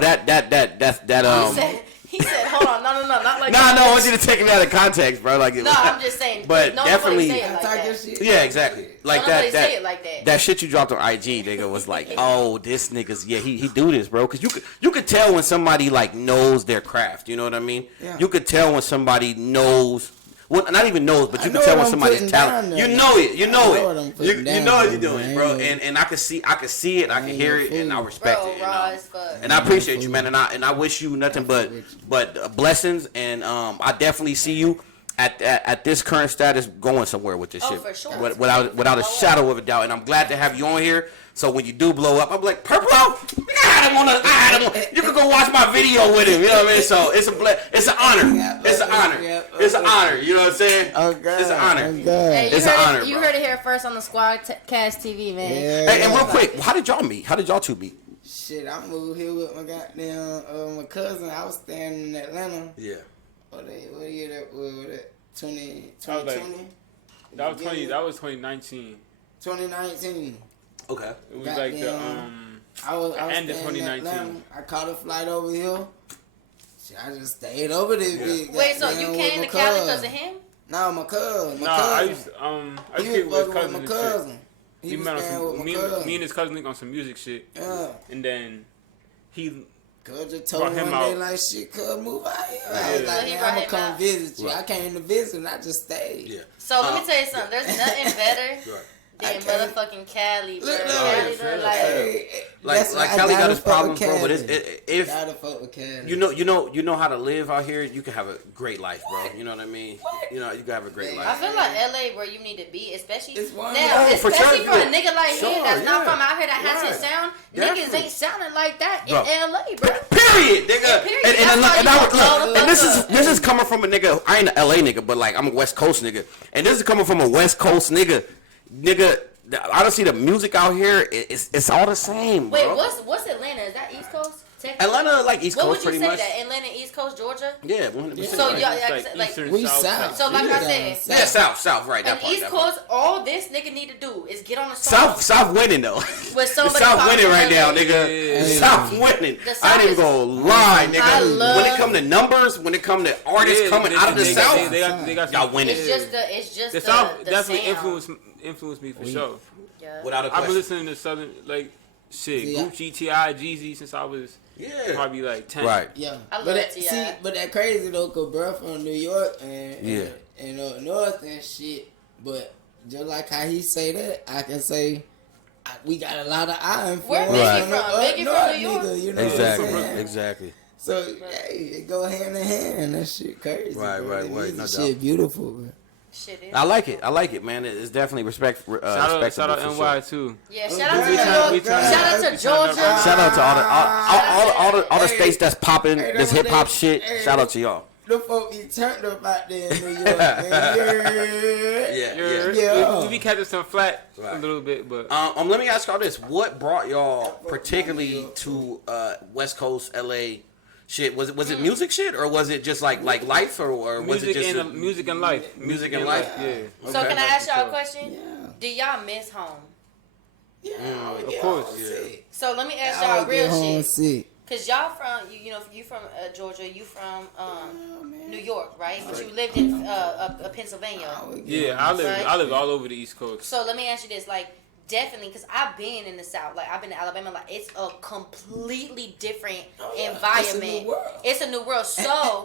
He said, hold on, no, not like No, that. I want you to take it out of context, bro. Like, No, I'm just saying. But no, definitely, nobody say it like Talk that. your shit. yeah, exactly. Like Nobody that. say it like that. That shit you dropped on IG, nigga, was like, oh, this nigga's he do this, bro. Because you could tell when somebody like knows their craft. You know what I mean? Yeah. You could tell when somebody knows. Well, not even knows, but I you know can tell what when I'm somebody's putting talented. down You there. know it. You know I know what I'm it. putting You down know what there, you're doing, man. bro. And I can see it. I can hear it, and I respect Bro, it. raw as fuck. And I appreciate you, man. And I wish you nothing but blessings. And I definitely see you at this current status going somewhere with this Oh, shit. for sure. Without a shadow of a doubt. And I'm glad to have you on here. So when you do blow up, I'm like, Purplo, I don't want to. You can go watch my video with him. You know what I mean? So it's an honor. It's an honor. It's an honor. You know what I'm saying? Oh, God. It's an honor. Oh, God. Hey, It's an honor, You bro. heard it here first on the SQAWDCAST TV, man. Hey, and real quick, how did y'all meet? How did y'all two meet? Shit, I moved here with my goddamn my cousin. I was staying in Atlanta. Yeah. What year that was? 2020? That was 2019. 2019. Okay. It was like the I was end of staying in 2019. Atlanta. I caught a flight over here. Shit, I just stayed over there. Big, Wait, so you goddamn, came to with my Cali cousin. because of him? No, my cousin. My Nah, cousin. I used to He get was with his fucking with cousin my and cousin. shit. He He was met on staying some, with my me cousin. and his cousin linked on some music shit. Yeah. And then he Cuz just told brought me him one day out. like, shit, cuz move out here. I was So he like, man, brought I'm him gonna come out. visit you. Right. I came to visit and I just stayed. Yeah. So let me tell you something. There's nothing better Right. than I can't- motherfucking Cali, bro. Look, no, Cali, fair, bro, like, Hey, Like that's why I Cali got gotta his fuck with problems, bro. But Cali. if Gotta fuck with Cali. you know how to live out here, you can have a great life, bro. You know what I mean? You know, you can have a great I life. feel like LA where you need to be, especially It's one- now, Oh, for especially sure, for yeah. a nigga like Sure, him that's not yeah. from out here that has his Right. sound. Definitely. Niggas ain't sounding like that Bro. in LA, bro. Period, nigga. Yeah, period. And That's why you gotta blow the and this fuck is coming from a nigga. I ain't an LA nigga, but like I'm a West Coast nigga, and this is coming from a West Coast nigga. Honestly, the music out here, it's all the same, Wait, bro. what's Atlanta? Is that East Coast? Texas? Atlanta, like East What Coast, would you pretty say much. that? Atlanta, East Coast, Georgia? Yeah, 100%. So right. y'all- it's like- Eastern, we South. south. So like I Yeah. said, Yeah, south, right. That on part. East that part. Coast, all this nigga need to do is get on the song South winning though. with somebody. South winning popping right now, up. nigga. Yeah. South winning. The South I ain't even is- gonna lie, nigga. I love- when it come to numbers, when it come to artists Yeah, coming out of the they South, got y'all some- winning. It's just The South the definitely sound. influenced me for sure. Yeah. Without a I've been question. listening to Southern, like, shit, Yeah. Gucci, T.I., Jeezy since I was Yeah. Probably like 10. Right. Yeah, I love but that, T.I. see, but that crazy though, cause bro from New York and up north and shit. But just like how he say that, I can say we got a lot of eye influence. Where Biggie from? Biggie north from New York? nigga, you know Exactly. what I'm saying? Exactly. So hey, it go hand in hand. That shit crazy. Right, bro. right, The right. music No shit doubt. beautiful, bro. Shit is. I like it, man. It's definitely respectable. Shout out for NY sure. too. Yeah, shout out to We New tryna- York. we tryna- Shout out to we tryna- Georgia. Shout out to all the Hey. states that's popping Hey, this that's what hip hop they- shit. hey, Shout out to y'all. The folk be turned up out there in New York, man. Yeah. We be catching some flat Right. a little bit, but Let me ask y'all this: what brought y'all particularly to West Coast LA? Shit, was it music shit, or was it just like life, or was it music just music and life. music and life? Yeah. So Okay. can I ask y'all a question? Yeah. Do y'all miss home? Yeah, Of course. So let me ask I y'all would real get home shit. sick. Cause y'all from you from Georgia, you from man. New York, right? But you lived in Pennsylvania. Yeah, I live all over the East Coast. So let me ask you this, like, definitely, because I've been in the South, like, I've been to Alabama, like, it's a completely different environment. It's a new world. So,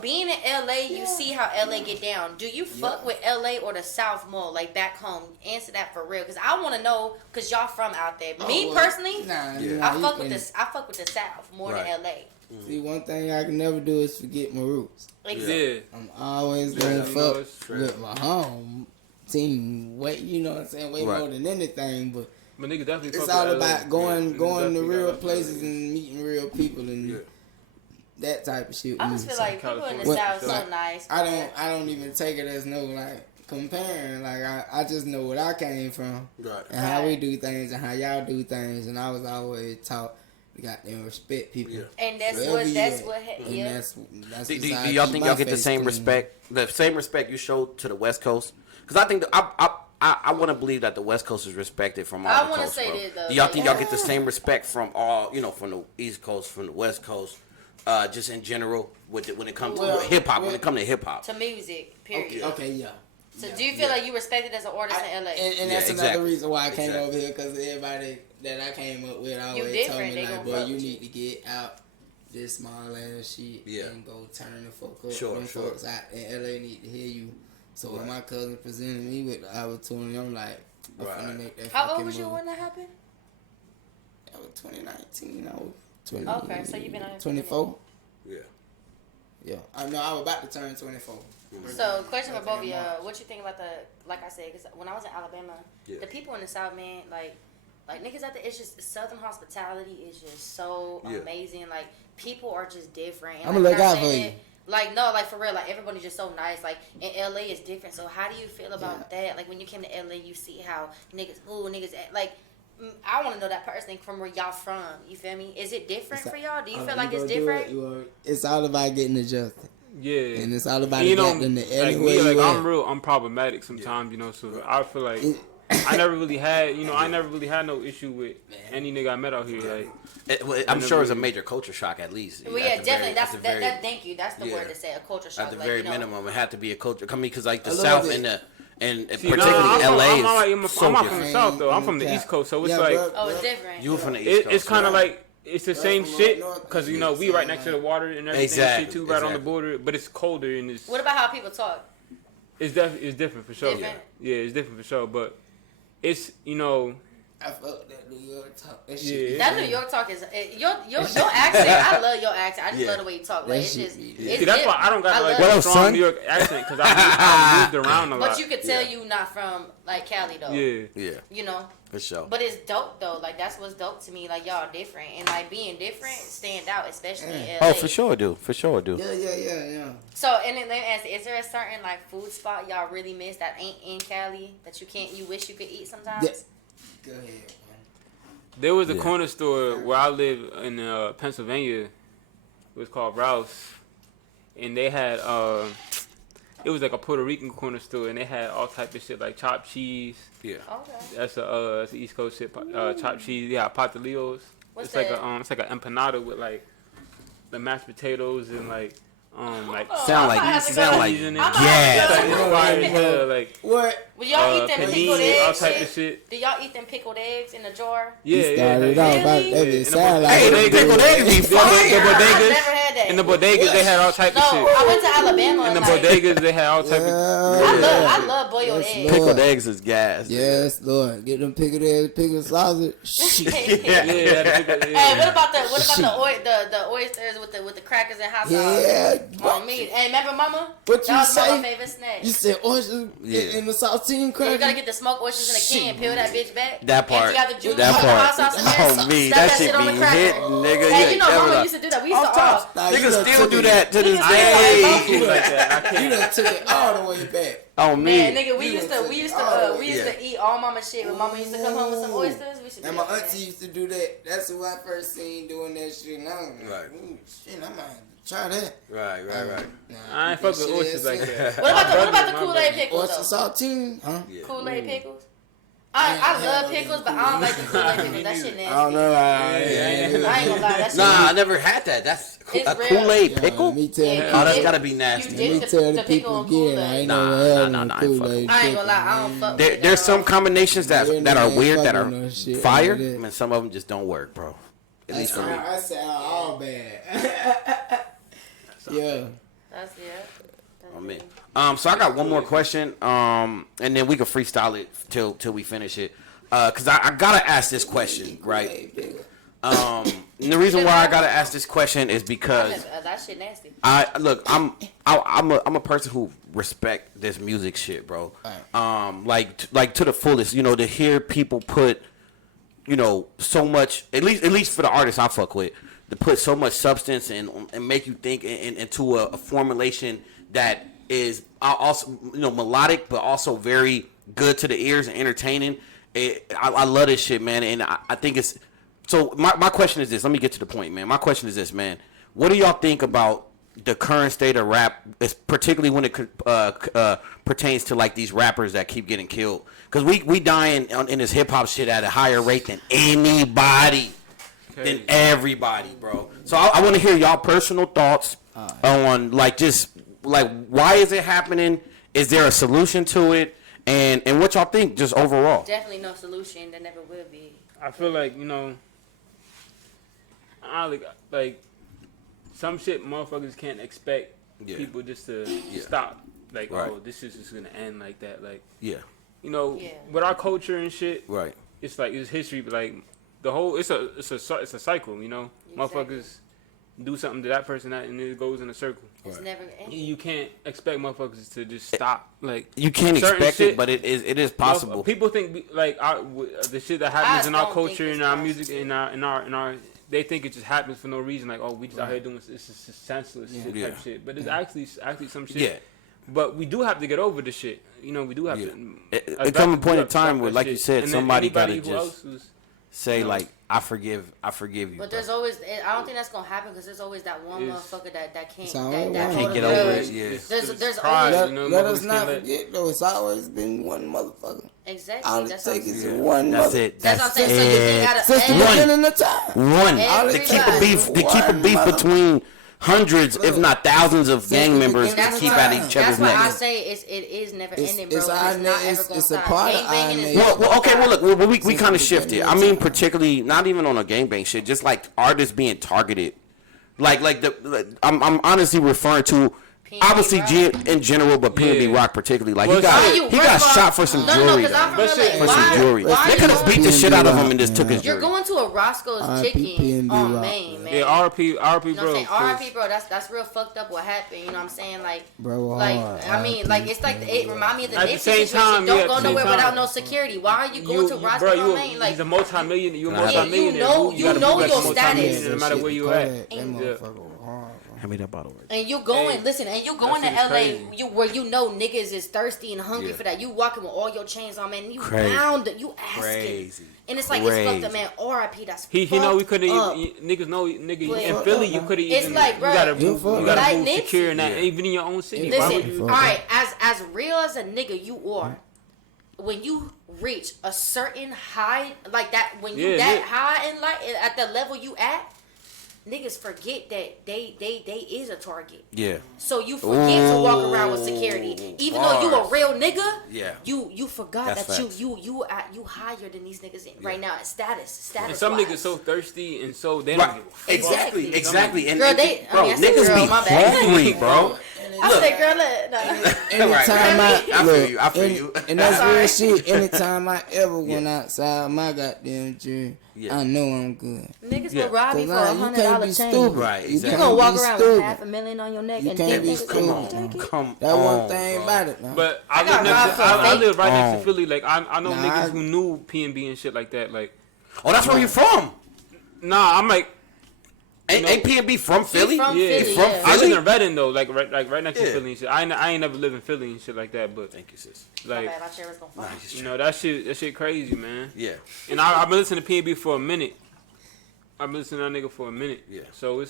being in LA, you see how LA get down. Do you fuck with LA or the South more, like, back home? Answer that for real, because I want to know, because y'all from out there. Me, personally, I fuck with the South more than LA. See, one thing I can never do is forget my roots. Yeah. I'm always gonna fuck with my home team. Way Right. more than anything. But But niggas definitely it's fuck all with LA. about going Niggas to definitely real got places LA. and meeting real people and that type of shit. I with just me. feel like people in the California. South Like, so nice. I don't even take it as no like comparing. Like I just know what I came from Right. and how we do things and how y'all do things. And I was always taught to goddamn respect people. Yeah. And that's Wherever what, you that's at. what, And yeah. that's Do just how I y'all keep think my y'all get the face same clean. respect you show to the West Coast? Because I think I want to believe that the West Coast is respected from all I the wanna coasts. say bro. this, though. Do y'all think y'all get the same respect from all from the East Coast, from the West Coast, just in general when it comes to hip hop? When it comes to hip hop, To music, period. Okay, yeah. So do you feel like you respected as an artist in LA? And Yeah, that's exactly. another reason why I came Exactly. over here, because everybody that I came up with always told different, me they like, gonna boy, fuck you with need to get out this small ass shit and go turn the fuck up. Sure, Them sure. folks out in LA need to hear you. So when my cousin presented me with the opportunity, I'm like, I'm finna make that How fucking old was you move. when that happened? That was 2019. I was 20, Okay, so you've been out here for a minute. 24. yeah. Yeah, I know I was about to turn 24. So, question for both of y'all: what you think about like I said, because when I was in Alabama, the people in the South, man, like niggas out there, it's just Southern hospitality is just so amazing. Like people are just different. And, I'ma like, look when I'm out for saying you. it, like no, like for real, like everybody's just so nice. Like in LA is different. So how do you feel about that? Like when you came to LA, you see how niggas act. Like I want to know that personally from where y'all from. You feel me? Is it different for y'all? Do you feel like it's different? It's all about getting adjusted. Yeah. And it's all about And, adapting to like anywhere me, like you at. I'm problematic sometimes, so I feel like I never really had, no issue with any nigga I met out here. Like, I'm sure it's a major culture shock at least. Well, yeah, definitely. Very, Thank you. That's the word to say. A culture shock. At the like, very minimum, it had to be a culture. I mean, because like the A South little bit. and see, particularly I'm LA I'm is so not from the different. South though. I'm from the East Coast, so it's Oh, it's different. You from the East Coast. it's kind of like it's the same from shit north, because yeah, we right same, next to the water and everything Exactly, and shit too, right on the exactly. border, but it's colder and it's What about how people talk? it's different for sure. Different? Yeah, it's different for sure, but it's I fuck that New York talk. That Yeah. shit. That New York talk is your accent. I love your accent. I just Yeah. love the way you talk. That Like it's shit just. be- It's see, that's why I don't got like love a it. up, strong son? New York accent because I moved around a lot. But you could tell you not from like Cali though. Yeah. Yeah, You know. for sure. But it's dope though. Like that's what's dope to me. Like y'all different and like being different stand out, especially in LA. Oh, for sure, do. Yeah. So and then let me ask, is there a certain like food spot y'all really miss that ain't in Cali that you wish you could eat sometimes? Yeah. Go ahead, man. There was a Yeah. corner store where I live in Pennsylvania. It was called Rouse, and they had it was like a Puerto Rican corner store, and they had all type of shit like chopped cheese. Yeah. Okay. That's a East Coast shit. Chopped cheese. Yeah, pastelillos. What's It's like that? it's like an empanada with like the mashed potatoes and like like Sound like gas. Like What? Will y'all eat them pickled panini, all eggs? type of shit. Do y'all eat them pickled eggs in a jar? Yeah, Started out about that. It sound like Hey, they pickled eggs be fire. I've never had that. In the bodegas, they had all type No, of shit. I went to Alabama. In the and bodegas, they had all type of. I love boiled Yes, eggs. Lord. Pickled eggs is gas. Yes, Lord. Get them pickled eggs, pickled sausage. Shit. Hey, what about the oysters with the crackers and hot sauce? Yeah. On me. Hey, remember, Mama? What That you was my say? favorite snack. You said oysters in the saltine Yeah, you cracker? gotta get the smoked oysters in a can, peel that bitch back. That part. And you got the juice, That put the hot part. sauce in there. Oh me, slap that shit on the be cracker. hitting, nigga. Hey, you know, never Mama know. used to do that. We used to all. Niggas still do that to this Niggas day. still Like that. I You can't. done took it all the way back. Oh me. Man, nigga, we You used done to took it all the way to eat all Mama shit when Mama used to come home with some oysters. We should do And my that. auntie used to do that. That's who I first seen doing that shit. And I was like, Right. ooh, shit, I might try that. Right. Nah, I ain't fuck with oysters like that. What about the My Kool-Aid brother. pickles Oyster though? saltine? Huh? Kool-Aid pickles. I love pickles, but I don't like the Kool-Aid pickles. That shit nasty. I don't know. I ain't gonna lie. That shit. Nah, I never had that. That's It's a real. Kool-Aid Yeah, pickle. me tell Yeah, Oh, that's dip- gotta be You nasty. dip me the tell the pickle people in again. I Kool-Aid. ain't Nah, never had nah, no I ain't fucking Kool-Aid. I ain't gonna lie. I don't fuck with it. There's some combinations that are weird that are no shit fire, like that. and some of them just don't work, bro. At least for me. I sound all bad. Yeah. That's Oh, man. So I got one more question, and then we can freestyle it till we finish it. Cause I gotta ask this question, right? And the reason why I gotta ask this question is because that shit nasty. I'm a person who respect this music shit, bro. Like to the fullest, you know, to hear people put, you know, so much, at least for the artists I fuck with, to put so much substance and make you think into a formulation that is also, you know, melodic but also very good to the ears and entertaining. I love this shit, man, and I think it's so. My question is this. Let me get to the point, man. My question is this, man. What do y'all think about the current state of rap, particularly when it pertains to like these rappers that keep getting killed? Because we dying in this hip hop shit at a higher rate than anybody, than everybody, bro. So I want to hear y'all personal thoughts on like just like why is it happening? Is there a solution to it? And what y'all think just overall? Definitely no solution. There never will be. I feel like, you know, like some shit motherfuckers can't expect people just to stop. Like, Right. oh, this is just gonna end like that. Like, Yeah. you know, Yeah. with our culture and shit, Right. it's like it's history, but like the whole it's a cycle. You know, Exactly. motherfuckers do something to that person and it goes in a circle. It's never gonna end. You can't expect motherfuckers to just stop. Like, You can't certain expect shit, it, but it is possible. People think like the shit that happens in our don't think culture, it's in our possible. music, in our. They think it just happens for no reason. Like, oh, we just out here doing this is senseless shit Yeah. type shit. But it's actually some shit. Yeah. But we do have to get over the shit. You know, we do have Yeah. to. It come a point in time where, like you said, And then somebody anybody gotta who just else was- say you know. like, I forgive you. But bro. there's always, I don't think that's gonna happen because there's always that one It's- motherfucker that can't, It's always that one. hold Can't get a over grudge. it, yeah. There's pride, always, you know, Let motherfuckers us not can't let- forget though, it's always been one motherfucker. exactly. All it That's what I'm takes is saying. one That's mother. it. That's what I'm That's saying. So you think it. out of Since the every- beginning of time. One Everybody. to keep a beef One between hundreds, if not thousands, of gang members to That's keep why- at each other's That's why I necks. say it is never It's- ending, bro. it's It's, our not na- ever it's- gonna it's a stop. part of Gangbanging our is nation. never Well, gonna okay, stop. well, look, we Since kind the of shifted. beginning I of mean, time. particularly not even on a gangbang shit, just like artists being targeted. I'm honestly referring to PNB obviously Rock. in general, but PNB Yeah. Rock particularly. Like Well, he got so- he got shot for some jewelry. because I'm from But shit, LA. for For some Why- jewelry. why They you could have going- beat the shit out of him and PNB just took his You're jewelry. going to a Roscoe's R.I.P. Chicken PNB on Rock, Main, man. Yeah, RP, You know what I'm bro. saying? RIP, bro. That's real fucked up. What happened? You know what I'm saying? Like, Bro, like hard. I mean, like it's like it remind me of the At the Nipsey same situation. time, Don't yeah, go at the same nowhere time. without no security. Why are you going to Roscoe's bro, on Main? Like, he's a multi-millionaire. You're a Can I have- multi-millionaire. you gotta know move like your a multi-millionaire status. no matter where you at. That motherfucker was hard. Hand me that bottle. and you going, Hey, listen, and you going to that shit is LA, crazy. where you know niggas is thirsty and hungry Yeah. for that. You walking with all your chains on, man. You Crazy. bound, you asking, Crazy. and it's like it's fucked Crazy. up, man. RIP. That's He know we fucked couldn't up. even niggas know nigga Wait, in fuck Philly up, you man. couldn't It's even like, bro, you gotta you move, fuck you up. gotta Like move Nipsey. secure in that Yeah. even in your own city. Listen, Why would you you? fuck all right, as real as a nigga you are, when you reach a certain high like that, when you Yeah, that yeah. high in life at the level you at, niggas forget that they is a target. Yeah. So you forget to walk around with security, even though you a real nigga. Yeah. You forgot That's that facts. you higher than these niggas right now. Status. And some wise. niggas so thirsty and so they Right. don't give a fuck. Exactly. And, Girl, and- they- I bro, mean, I said niggas girl, be my bad. hungry, bro. I said, girl, no. Anytime I feel you. I feel and, you. and that's Sorry. real shit. Anytime I ever went outside my goddamn jury, I know I'm good. Niggas Yeah. will rob you for Cause $100 you can't be chain. stupid. Right, You exactly. You can't gonna walk be around stupid. with $500,000 on your neck You and can't think be niggas stupid. gonna take it? Come That on, one thing bro. about it, man. But I got robbed for I fake- live right next Oh. to Philly. Like I know Nah, niggas who knew PNB and shit like that. Like, Oh, that's where you from? nah, I'm like, Ain't PNB from Philly? from yeah, Philly, from yeah. I Philly? live in Reading though, like right next Yeah. to Philly and shit. I ain't never lived in Philly and shit like that. But Thank you, sis. My like, bad, my chair was gonna fall. Nice. you know, that shit crazy, man. Yeah. And I've been listening to PNB for a minute. I've been listening to that nigga for a minute. Yeah. So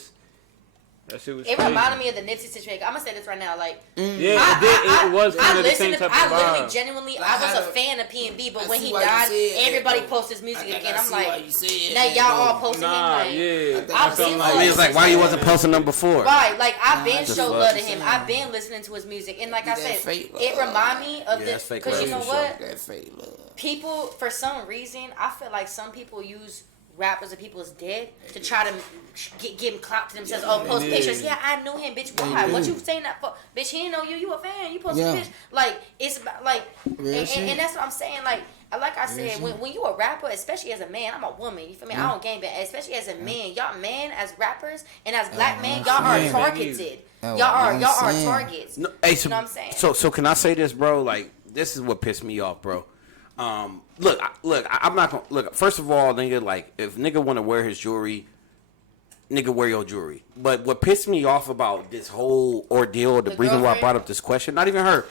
that shit was It crazy. reminded me of the Nipsey situation. I'm gonna say this right now, like Yeah, it was kind of the same type I of literally, vibe. genuinely, Like, I was I- a fan of PNB, but I when see he why you died, said everybody that, posts his music I think again. I I'm see why like, you said now that, y'all all though. posting him Nah, like, yeah. I've been I mean, it's like, why you wasn't posting them before? right, like I've been the show fuck? love to him. I've been listening to his music, and like I That said, fake it love. remind me of Yeah, this that's fake because you love know for sure. what? That fake love. People, for some reason, I feel like some people use rappers or people's dead to try to give him clout to themselves. Oh, post Yeah. pictures. Yeah, I knew him, bitch. Why? What you saying that for? Bitch, he didn't know you. You a fan. You posted Yeah. bitch. Like, it's about, like, Real shit. and that's what I'm saying. Like I said, when you a rapper, especially as a man, I'm a woman. You feel me? I don't gang bang. Especially as a man, y'all men as rappers and as black men, y'all are saying. targeted. That's Y'all what are I'm y'all are saying. targets. No, hey, You know what I'm saying? So can I say this, bro? Like, this is what pissed me off, bro. Look, I'm not gonna look. First of all, nigga, like, if nigga want to wear his jewelry, nigga, wear your jewelry. But what pissed me off about this whole ordeal, the reason why I girlfriend? brought up this question, not even her,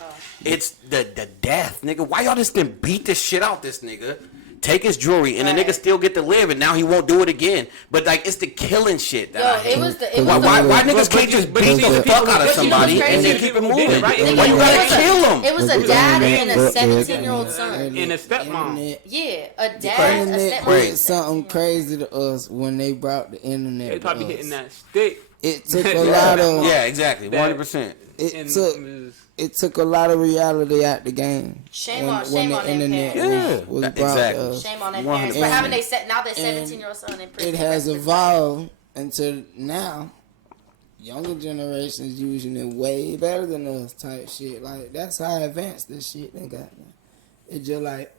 it's the death, nigga. Why y'all just didn't beat the shit out this nigga? Take his jewelry, and the Right. nigga still get to live, and now he won't do it again. But like, it's the killing shit that I Yo, hate. it was the Why niggas can't just but beat you see the the fuck people out of who- somebody you know and then what's keep it crazy? People moving? did it, right? Why you gotta It was a- kill him? It was a Look, dad look, and a look, 17-year-old look, son. And a stepmom. Internet- Yeah, a The dad, a internet stepmom. did something crazy to us when they brought the internet. They probably to hitting us. that stick. It took a lot of. Yeah, exactly, 100%. It took a lot of reality out the game. Shame on the them internet parents. was brought exactly. to us. Shame on their 100%. parents for having they set now their 17-year-old son in prison. It has evolved until now. Younger generations using it way better than us type shit. Like, that's how advanced this shit they got now. It's just like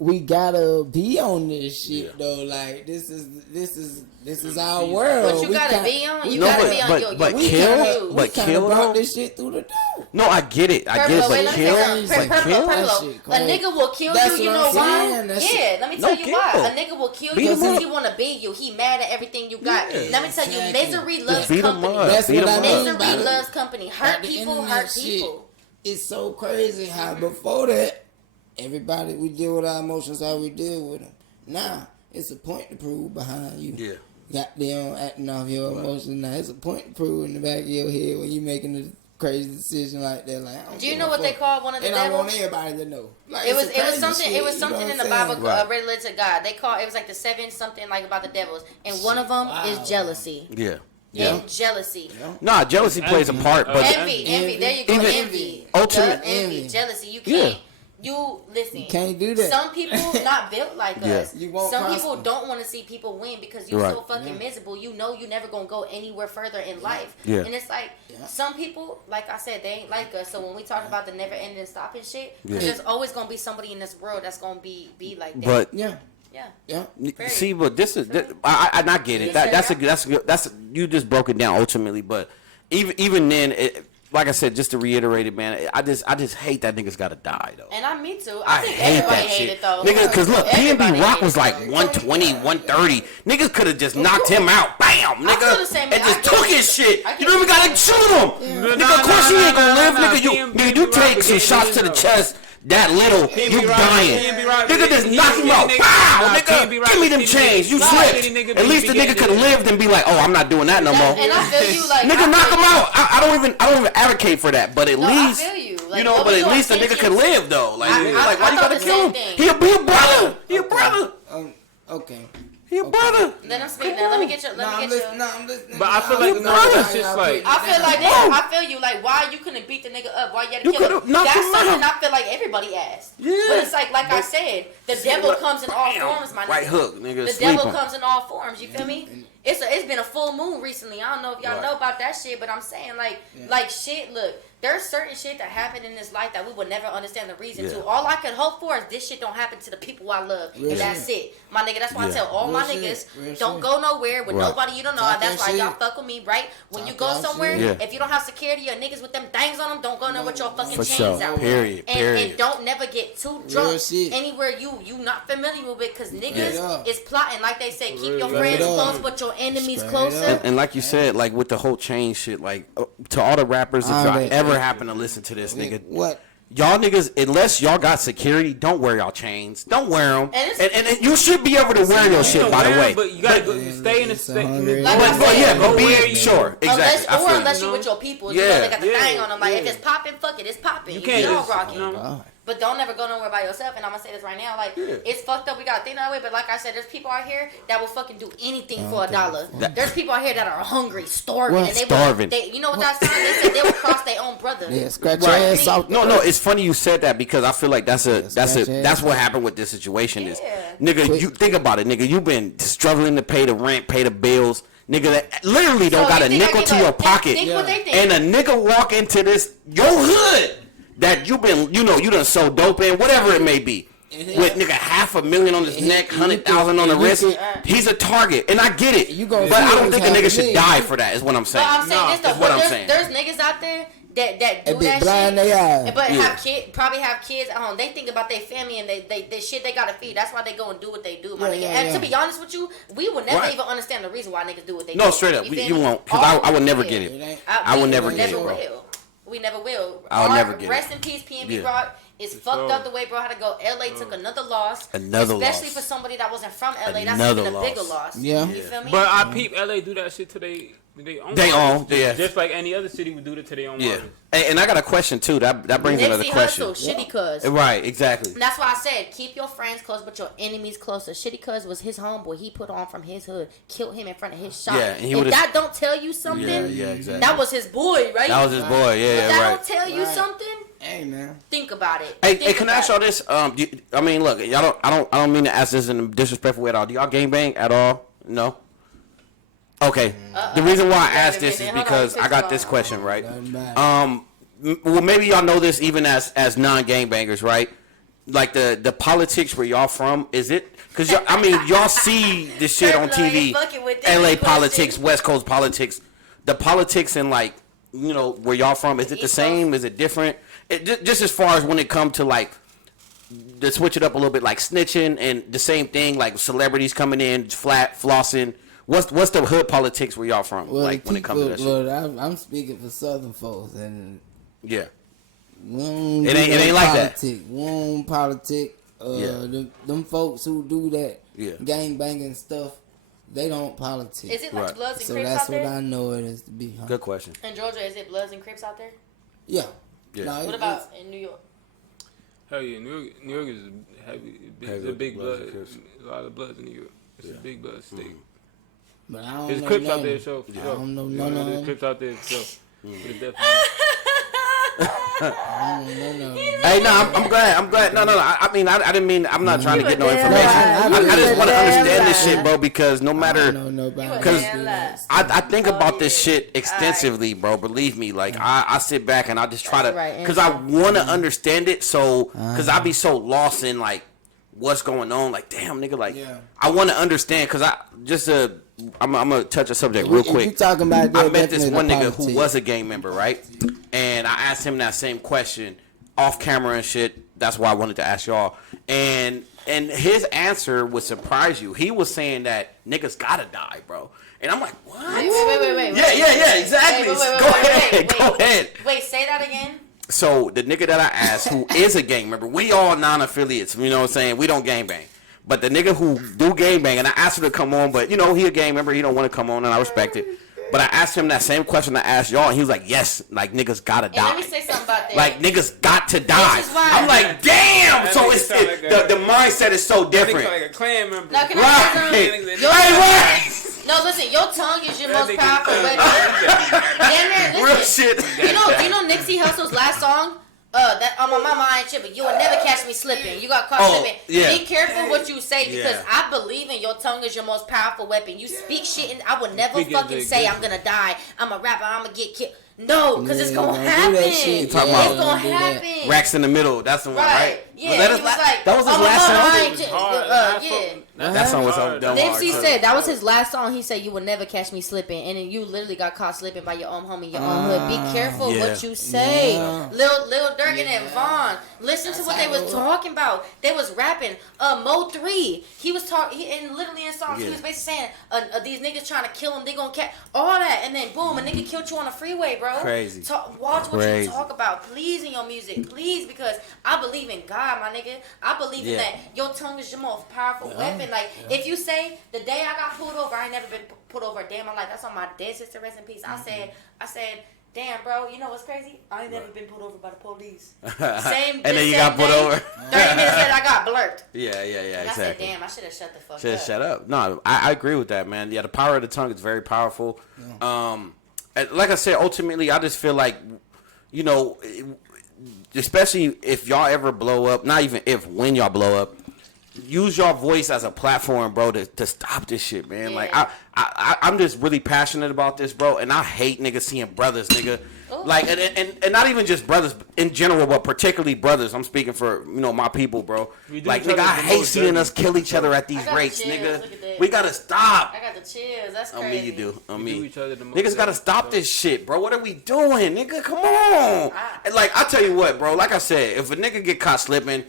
we gotta be on this shit though. Like, this is our world. But you We gotta can't- be on. You No, gotta but- be on but- your. but your kill- views. but we kinda kill brought though? this shit through the door. No, I get it, Purplo, wait, let me say kill, something. but Purplo, kill. That Purplo. shit A crazy. nigga will kill That's you. You what know I'm why? saying. That Yeah, shit- let me No, tell you kill. why. A nigga will kill Beat you him because up. he wanna be you. He mad at everything you got. Yeah. Let me tell you, Exactly. misery loves Just beat 'em company. up. That's Beat what 'em I up. mean. Misery by the- loves company. Hurt by the people internet hurt shit. people. It's so crazy how before that, everybody, we deal with our emotions how we deal with them. Now, it's a point to prove behind you. Yeah. Goddamn acting off your emotions. Now, it's a point to prove in the back of your head when you making a crazy decision like that. Like, I don't Do you give know a what they fuck. call one of the And I want devils? everybody to know. Like, It it's was some it was crazy something shit, it was you something know in the what I'm Bible saying? Right. related to God. They call it was like the 7 something like about the devils, and one of them Wow. is jealousy. Yeah. And jealousy. Nah, jealousy plays a part, but Envy. There you go. Even- Envy. ultimate- Envy. Jealousy. You Yeah. can't. You listen. You can't do that. Some people not built like Yeah. us. You won't Some prosper. people don't want to see people win because you're Right. so fucking miserable. You know you never gonna go anywhere further in life. Yeah. And it's like some people, like I said, they ain't like us. So when we talk about the never ending stopping shit, 'cause there's always gonna be somebody in this world that's gonna be like that. but Yeah. yeah. Yeah. see, but this is I not get it. That's you just broke it down ultimately. But even then, like I said, just to reiterate it, man, I just hate that niggas gotta die though. And me too. I think hate everybody that hate shit. it though. Nigga, cause look, Everybody PNB Rock hate was it. like 120, 130. Niggas could have just knocked him out. Bam, feel the nigga. same And way. just I took get his it. shit. I get You don't even it. gotta shoot him. Nigga, of course he ain't gonna live. Nigga, you take some shots to the chest. That little, you dying. Nigga just knock him out. Pow, nigga. Give me them chains. You slipped. At least the nigga could have lived and be like, oh, I'm not doing that no more. And I feel you like Nigga, knock him out. I don't even advocate for that, but at No, least I feel you. Like, you know, what but was at your least the nigga could intentions? live though. Like, I why you thought gotta the kill him? same thing. He a brother. He a brother. Okay. Your brother. Let him speak now. Let me get your. I'm listening. But I feel like that's just like. I feel like that. I feel you. Like, why you couldn't beat the nigga up? Why you had to kill him? That's something I feel like everybody asked. Yeah. But it's like I said, the devil comes in all forms, my nigga. Right hook, nigga. The devil comes in all forms. You feel me? It's been a full moon recently. I don't know if y'all know about that shit, but I'm saying like shit. Look, there's certain shit that happened in this life that we would never understand the reason to. All I could hope for is this shit don't happen to the people I love, and that's it, my nigga. That's why I tell all my niggas, don't go nowhere with nobody you don't know. That's why y'all fuck with me, right? When you go somewhere, if you don't have security or niggas with them things on them, don't go nowhere with your fucking chains out. Period. And don't never get too drunk anywhere you not familiar with it, because niggas is plotting. Like they say, keep your friends close, but your enemies closer. And like you said, like with the whole chain shit, like to all the rappers, if y'all ever happen to listen to this, nigga, what? Y'all niggas, unless y'all got security, don't wear y'all chains. Don't wear them. And you should be able to wear your shit, by the way. But you gotta stay in the state. But be sure. Exactly. Unless you with your people. You know, they got the thing on them. Like, if it's popping, fuck it. It's popping. You can't just rocking. But don't ever go nowhere by yourself. And I'm going to say this right now. Like, it's fucked up. We got to think that way. But like I said, there's people out here that will fucking do anything for $1. There's people out here that are hungry, starving. And you know what that sign? They said they would cross their own brother. Yeah, scratch your ass out. No, it's funny you said that, because I feel like that's what happened with this situation is, nigga, you think about it, nigga, you been struggling to pay the rent, pay the bills. Nigga that literally don't got a nickel to your pocket. And a nigga walk into your hood that you done sold dope in, whatever it may be. With nigga $500,000 on his neck, 100,000 on the wrist, he's a target, and I get it. But I don't think a nigga should die for that. Is what I'm saying. But I'm saying this though. There's niggas out there that do that shit, but probably have kids at home. They think about their family and they shit they gotta feed. That's why they go and do what they do, my nigga. And to be honest with you, we would never even understand the reason why niggas do what they do. No, straight up, you won't. Because I would never get it. I would never get it, bro. We never will. I'll never get it. Rest in peace, PNB bro. It's fucked up the way bro had to go. LA took another loss. Especially for somebody that wasn't from LA. That's even a bigger loss. Yeah. You feel me? But I peep LA do that shit to they own. Just like any other city would do it to their own artists. And I got a question too. That brings another question. Shitty Cuz. Right, exactly. And that's why I said keep your friends close, but your enemies closer. Shitty Cuz was his homeboy. He put on from his hood, killed him in front of his shop. Yeah, and if that don't tell you something, exactly. That was his boy, right? That was his boy. Yeah, that don't tell you something. Hey man, think about it. Hey, can I ask y'all this? I mean, look, I don't mean to ask this in a disrespectful way at all. Do y'all gangbang at all? No. Okay. The reason why I asked this is because I got this question right. Well, maybe y'all know this even as non-gangbangers, right? Like the politics where y'all from, is it? Because y'all see this shit on TV. LA politics, West Coast politics, the politics and like where y'all from. Is it the same? Is it different? Just as far as when it comes to like, to switch it up a little bit, like snitching and the same thing, like celebrities coming in, flossing. What's the hood politics where y'all from? Well, like when it comes to that shit. I'm speaking for Southern folks, and it ain't like that. We don't politic. Them folks who do that gang banging stuff, they don't politic. Is it like Bloods and Crips out there? So that's what I know it is to be. Huh? Good question. In Georgia, is it Bloods and Crips out there? Yeah. No, what about in New York? Hell yeah, New York is heavy. It's a big blood. A lot of bloods in New York. It's a big blood state. But I don't There's know Crips out there, so I don't know none of them. There's Crips out there, so definitely. Hey, no, I'm glad. No. I mean, I didn't mean. I'm not trying to get no information. I just want to understand this shit, bro. Because no matter, because I think about this shit extensively, bro. Believe me, like I sit back and I just try to, because I want to understand it. So, because I be so lost in like what's going on. Like, damn, nigga, like I want to understand. Because I'm gonna touch a subject real quick. Talking about I met this one nigga who was a gang member, right? And I asked him that same question off camera and shit. That's why I wanted to ask y'all. And his answer would surprise you. He was saying that niggas gotta die, bro. And I'm like, what? Wait. Yeah, exactly. Go ahead. Wait, say that again. So the nigga that I asked, who is a gang member, we all non-affiliates. You know what I'm saying? We don't gang bang. But the nigga who do gang bang, and I asked him to come on, but he a gang member. He don't want to come on, and I respect it. But I asked him that same question I asked y'all, and he was like, yes, like, niggas gotta die. Let me say something about that. Like, niggas got to die. Why, I'm like, damn! That So nigga it's sound like the mindset is so different. Like a clan member. Now, can I say something? Right. No, listen, your tongue is your most powerful weapon. Real shit. You know Nipsey Hussle's last song? That on my mama I ain't tripping. You will never catch me slipping. You got caught slipping. Yeah. Be careful what you say because I believe in your tongue is your most powerful weapon. You speak shit and I would never fucking say I'm gonna die. I'm a rapper. I'm gonna get killed. No, because it's gonna happen. It's gonna happen. Racks in the middle. That's the one, right? Yeah, he was like, that was his last song. Yeah. That song was so dumb. Nipsey said that was his last song. He said you will never catch me slipping, and then you literally got caught slipping by your own homie, your own hood. Be careful what you say. Lil Durk and Vaughn. Listen to what they was talking about. They was rapping. Mo 3. He was talking, and literally in songs, he was basically saying these niggas trying to kill him. They gonna catch all that, and then boom, a nigga killed you on the freeway, bro. Crazy. Watch what you talk about, please, in your music, please, because I believe in God, my nigga. I believe in that. Your tongue is your most powerful weapon. Like, if you say, the day I got pulled over, I ain't never been pulled over a day in my life. That's on my dead sister, rest in peace. I said, damn, bro, you know what's crazy? I ain't never been pulled over by the police. And then you got pulled over. 30 minutes later, I got blurred. Yeah, And exactly. I said, damn, I should have shut the fuck up. Should have shut up. No, I agree with that, man. Yeah, the power of the tongue is very powerful. Like I said, ultimately, I just feel like, you know, especially if y'all ever blow up, not even if, when y'all blow up, use your voice as a platform, bro, to stop this shit, man. Like, I'm just really passionate about this, bro, and I hate niggas seeing brothers, nigga. Ooh. Like, and not even just brothers in general, but particularly brothers. I'm speaking for, you know, my people, bro. Like, nigga, I hate seeing us kill each other at these rates, nigga. We gotta stop. I got the chills. That's crazy. On me, you do. On me. Niggas Niggas gotta stop this shit, bro. What are we doing, nigga? Come on. And like, I tell you what, bro. Like I said, if a nigga get caught slipping,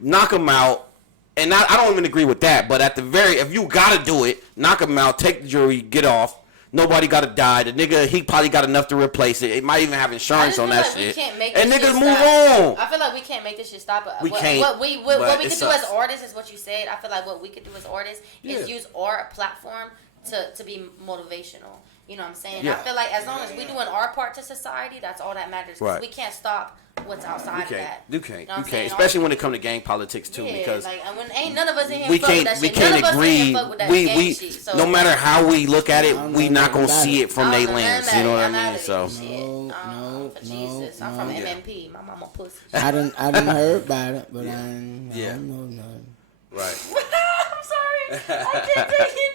knock him out. And I don't even agree with that, but at the if you gotta do it, knock him out, take the jury, get off. Nobody gotta die. The nigga, he probably got enough to replace it. It might even have insurance on that shit. And niggas move on. I feel like we can't make this shit stop. We can't. What we could do as artists is what you said. I feel like what we could do as artists is use our platform to be motivational. You know what I'm saying? I feel like as long as we doing our part to society, that's all that matters. Because we can't stop what's outside of that. You can't. You can't. Especially when it comes to gang politics too, because like when ain't none of us in here we fuck with that we shit. can't agree. We shit, so. No matter how we look at it, we not gonna see it from their lens. You know what I mean? So Jesus, I'm from MMP. My mama pussy. I didn't heard about it, but I don't know nothing. Right. I'm sorry. I can't take it.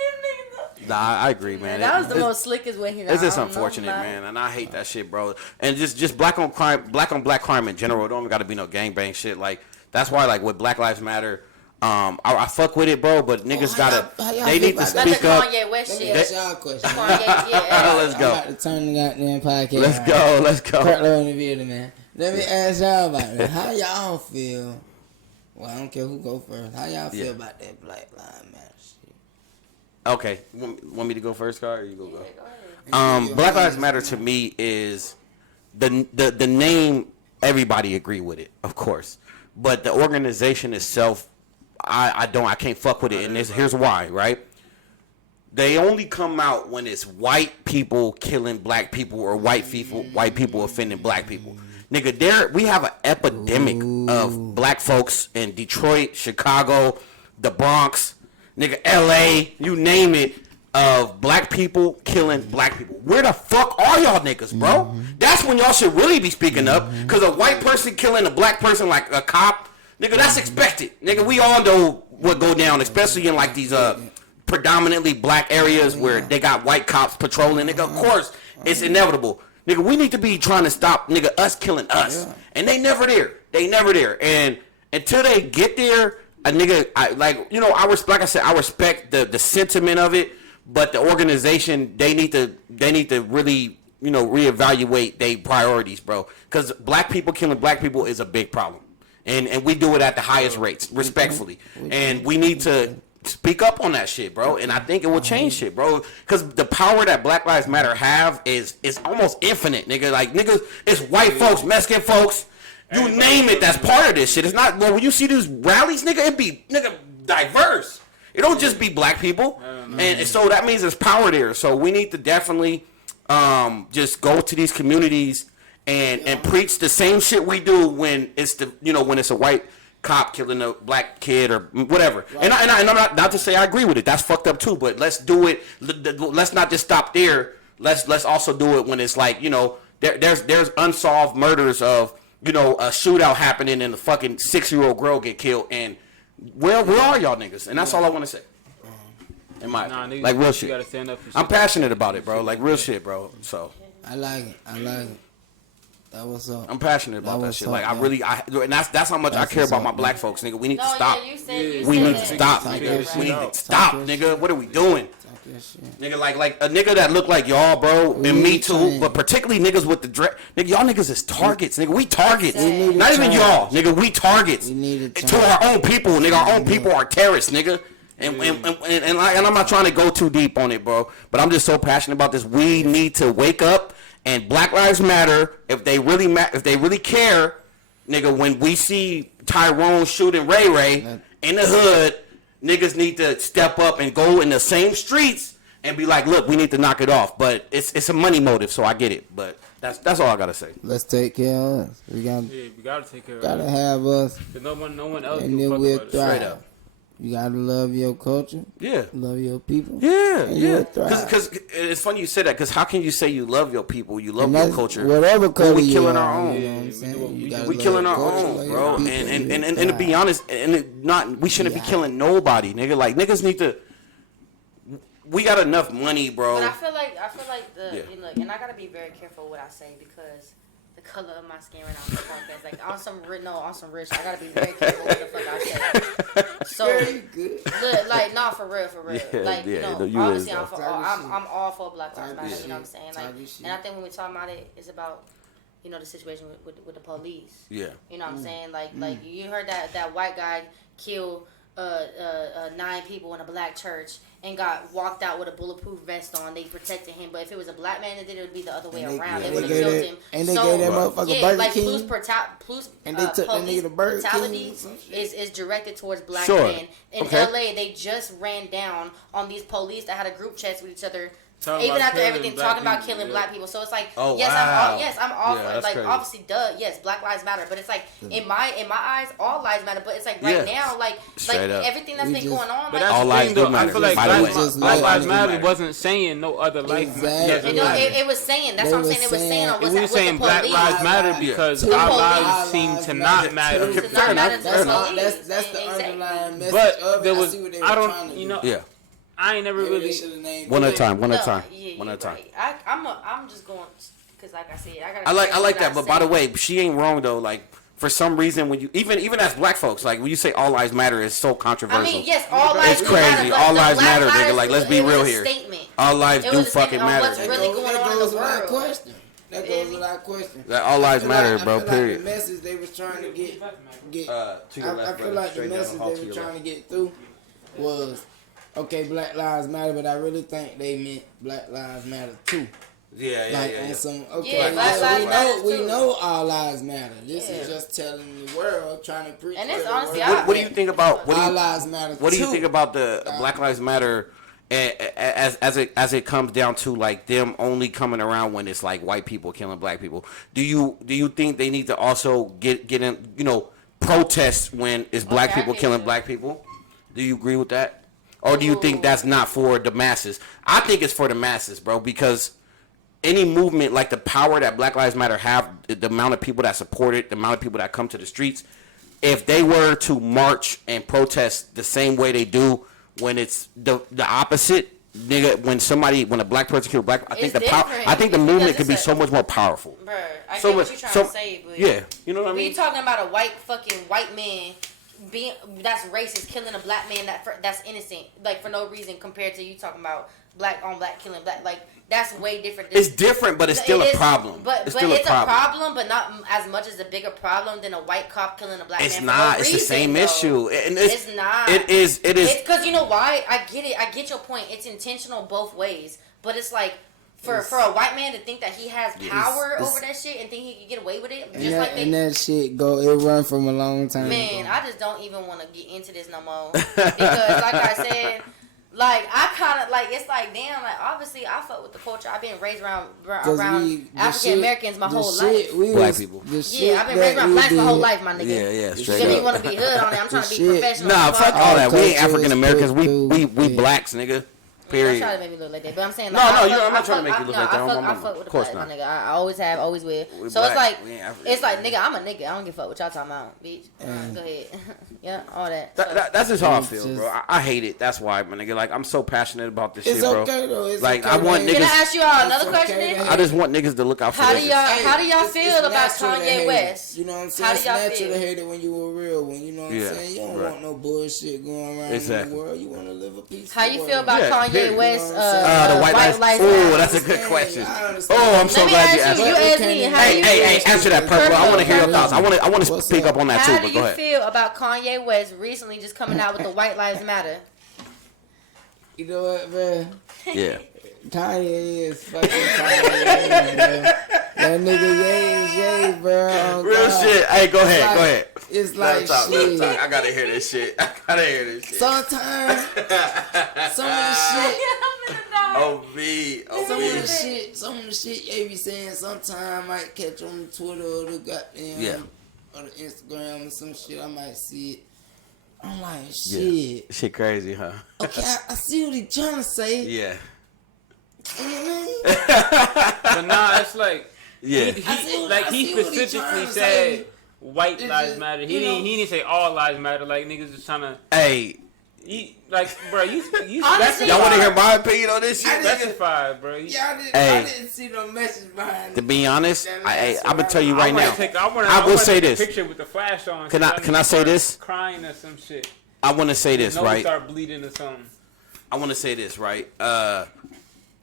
Nah, I agree, man. That was the most slickest way he. It's just unfortunate, man, and I hate that shit, bro. And just black on black crime in general. It don't got to be no gangbang shit. Like, that's why, like, with Black Lives Matter, I fuck with it, bro. But niggas they need to speak up. Kanye West shit. That's y'all question. Let's go. I'm about to turn the goddamn podcast. Let's go. Purplo in the video, man. Let me ask y'all about that. How y'all feel? Well, I don't care who go first. How y'all feel about that Black Lives Matter shit? Okay, want me to go first, Skye, or you go? Black Lives Matter to me is the name. Everybody agree with it, of course, but the organization itself, I can't fuck with it, and here's why. Right? They only come out when it's white people killing black people or white people offending black people. Nigga, we have an epidemic of black folks in Detroit, Chicago, the Bronx. Nigga, LA, you name it, of black people killing black people. Where the fuck are y'all niggas, bro? That's when y'all should really be speaking up. Because a white person killing a black person like a cop, nigga, that's expected. Nigga, we all know what go down, especially in like these predominantly black areas where they got white cops patrolling. Nigga, of course, it's inevitable. Nigga, we need to be trying to stop, nigga, us killing us. And they never there. And until they get there, a nigga, I respect the sentiment of it, but the organization, they need to really, you know, reevaluate their priorities, bro. Because black people killing black people is a big problem, and we do it at the highest rates, respectfully, and we need to speak up on that shit, bro. And I think it will change shit, bro. Because the power that Black Lives Matter have is almost infinite, nigga. Like, niggas, it's white folks, Mexican folks. You name it, that's part of this shit. It's not, well, when you see these rallies, nigga, it be, nigga, diverse. It don't just be black people. And so that means there's power there. So we need to definitely just go to these communities and preach the same shit we do when it's when it's a white cop killing a black kid or whatever. Right. And I'm not to say I agree with it. That's fucked up too. But let's do it. Let's not just stop there. Let's also do it when it's like there's unsolved murders of a shootout happening and the fucking 6-year-old girl get killed and where are y'all niggas? And that's all I want to say. Niggas, like real shit. Gotta stand up for shit. I'm passionate about it, bro. Like real shit, bro. So I like it. That was up. I'm passionate about that shit. Like I really, and that's how much I care about my black folks, nigga. We need to stop. We need to stop, nigga. We need to stop, nigga. What are we doing? Nigga, like a nigga that look like y'all, bro, and me too, but particularly niggas with the dread. Nigga, y'all niggas is targets, nigga. We targets. Not even y'all, nigga. We targets. To our own people, nigga. Our own people are terrorists, nigga. And I'm not trying to go too deep on it, bro. But I'm just so passionate about this. We need to wake up, and Black Lives Matter. If they really care, nigga. When we see Tyrone shooting Ray in the hood, niggas need to step up and go in the same streets and be like, look, we need to knock it off. But it's a money motive, so I get it. But that's all I gotta say. Let's take care of us. We gotta take care of us. Gotta have us. No one else. And then we'll thrive. You gotta love your culture. Yeah. Love your people. Yeah, yeah. Because it's funny you say that. Because how can you say you love your people, you love your culture? Whatever culture we killing you our own. You know what I'm saying? We killing our own, bro. And to be honest, we shouldn't be killing nobody, nigga. Like niggas need to. We got enough money, bro. But I feel like and I gotta be very careful what I say because the color of my skin right now on the podcast, like on some rich. I gotta be very careful what the fuck I say. So, look, like, not for real. Yeah, obviously, I'm all for Black Lives Matter. You know what I'm saying? Like, and I think when we talk about it, it's about, the situation with the police. Yeah. You know what I'm saying? Like you heard that white guy kill 9 people in a black church and got walked out with a bulletproof vest on. They protected him, but if it was a black man that did it, would be the other way around. They would have killed him. And they gave that motherfucker Burger King. And they took that nigga to Burger King. Is directed towards black men. In LA, they just ran down on these police that had a group chat with each other. Even after everything, talking about killing black people. So it's like, I'm all for, like, crazy. Obviously, yes, Black Lives Matter. But it's like, in my eyes, all lives matter. But it's like, right now, like everything that's been going on. But that's all lives do matter. I feel like Black Lives Matter wasn't saying no other life. It was saying, that's what I'm saying. It was saying on what's we saying Black Lives Matter because our lives seem to not matter. That's the underlying message. But there was, I don't, yeah. I ain't never really. One at a time. I'm just going because, like I said, I like that. But by the way, she ain't wrong though. Like for some reason, when you even as black folks, like when you say all lives matter, it's so controversial. I mean, yes, all lives. It's crazy. All lives matter, nigga. Like let's be real here. All lives do fucking matter. What's really going on in the world? That goes without question. That all lives matter, bro. Period. The message they was trying to get. I feel like the message they were trying to get through was. Okay, Black Lives Matter, but I really think they meant Black Lives Matter too. Yeah. We know all lives matter. This is just telling the world, trying to preach. And it's honestly, what do you think about all lives matter? What do you think about the Black Lives Matter as it comes down to like them only coming around when it's like white people killing black people? Do you think they need to also get in protest when it's black people killing black people? Do you agree with that? Or do you think that's not for the masses? I think it's for the masses, bro, because any movement, like the power that Black Lives Matter have, the amount of people that support it, the amount of people that come to the streets, if they were to march and protest the same way they do when it's the opposite, nigga, when a black person kills black, I think the movement could be so much more powerful. Bro, I get what you're trying to say, but yeah, you know what I mean? You're talking about a white man that's racist, killing a black man that's innocent, like for no reason, compared to you talking about black on black killing black, like that's way different. It's different, but it's still a problem. But it's a problem, but not as much as a bigger problem than a white cop killing a black man. It's not. It's the same issue, and it's not. It is. It's because you know why? I get it. I get your point. It's intentional both ways, but it's like. For a white man to think that he has power over that shit and think he can get away with it, that shit it run from a long time. Man, I just don't even want to get into this no more because, like I said, Like, I kind of, like, it's like, damn, like, obviously, I fuck with the culture. I've been raised around African Americans my whole life. Black people. Yeah, I've been raised around blacks my whole life, my nigga. Yeah, straight You up. want to be hood on it. I'm trying to be professional. Nah, fuck all that. We ain't African Americans. We blacks, nigga. Period. Don't try to make me look like that, but I'm saying No, like, I'm not trying to make you look like that. I fuck with the course black, not. my nigga. I always have, always will. So it's like, nigga, I'm a nigga. I don't give a fuck what y'all talking about, bitch. Go ahead. Yeah, all that. That's just how I feel, bro. I hate it. That's why, my nigga. Like, I'm so passionate about this shit, bro. It's okay though. It's like, okay, I want niggas. Can I ask you all another question? Then? I just want niggas to look out for How niggas. do y'all feel about Kanye West? You know what I'm saying? It's natural to hate it when you were real. When you know what I'm saying? You don't want no bullshit going around in the world. You want to live a peaceful How you world. feel about Kanye West? The white lives. Oh, that's a good question. Oh, I'm so glad you asked that. You asked me. Hey, answer that, Purple. I want to hear your thoughts. I want to speak up on that too. But go ahead. How do you feel about Kanye West recently just coming out with the White Lives Matter? You know what, man? Yeah. Kanye is fucking Kanye, man. That nigga Ye, bro. Real shit. Hey, go ahead. It's like shit. I gotta hear this shit. Sometimes, some of the shit. Some of the shit Ye be saying. Sometimes I might catch on Twitter or the goddamn or the Instagram or some shit. I might see it. I'm like, shit. Yeah. Shit crazy, huh? Okay, I see what he trying to say. Yeah. You know what I mean? But nah, it's like, yeah. He specifically said white lives matter. He didn't say all lives matter. Like, niggas just trying to. Hey. Bro, you Honestly, y'all want to hear my opinion on this shit? That's five, bro. I didn't see no message behind it. To be honest, I'm gonna tell you right now. I will say this. Picture with the flash on. Can I say this? Crying or some shit. I want to say this, right? Start bleeding or something. I want to say this, right?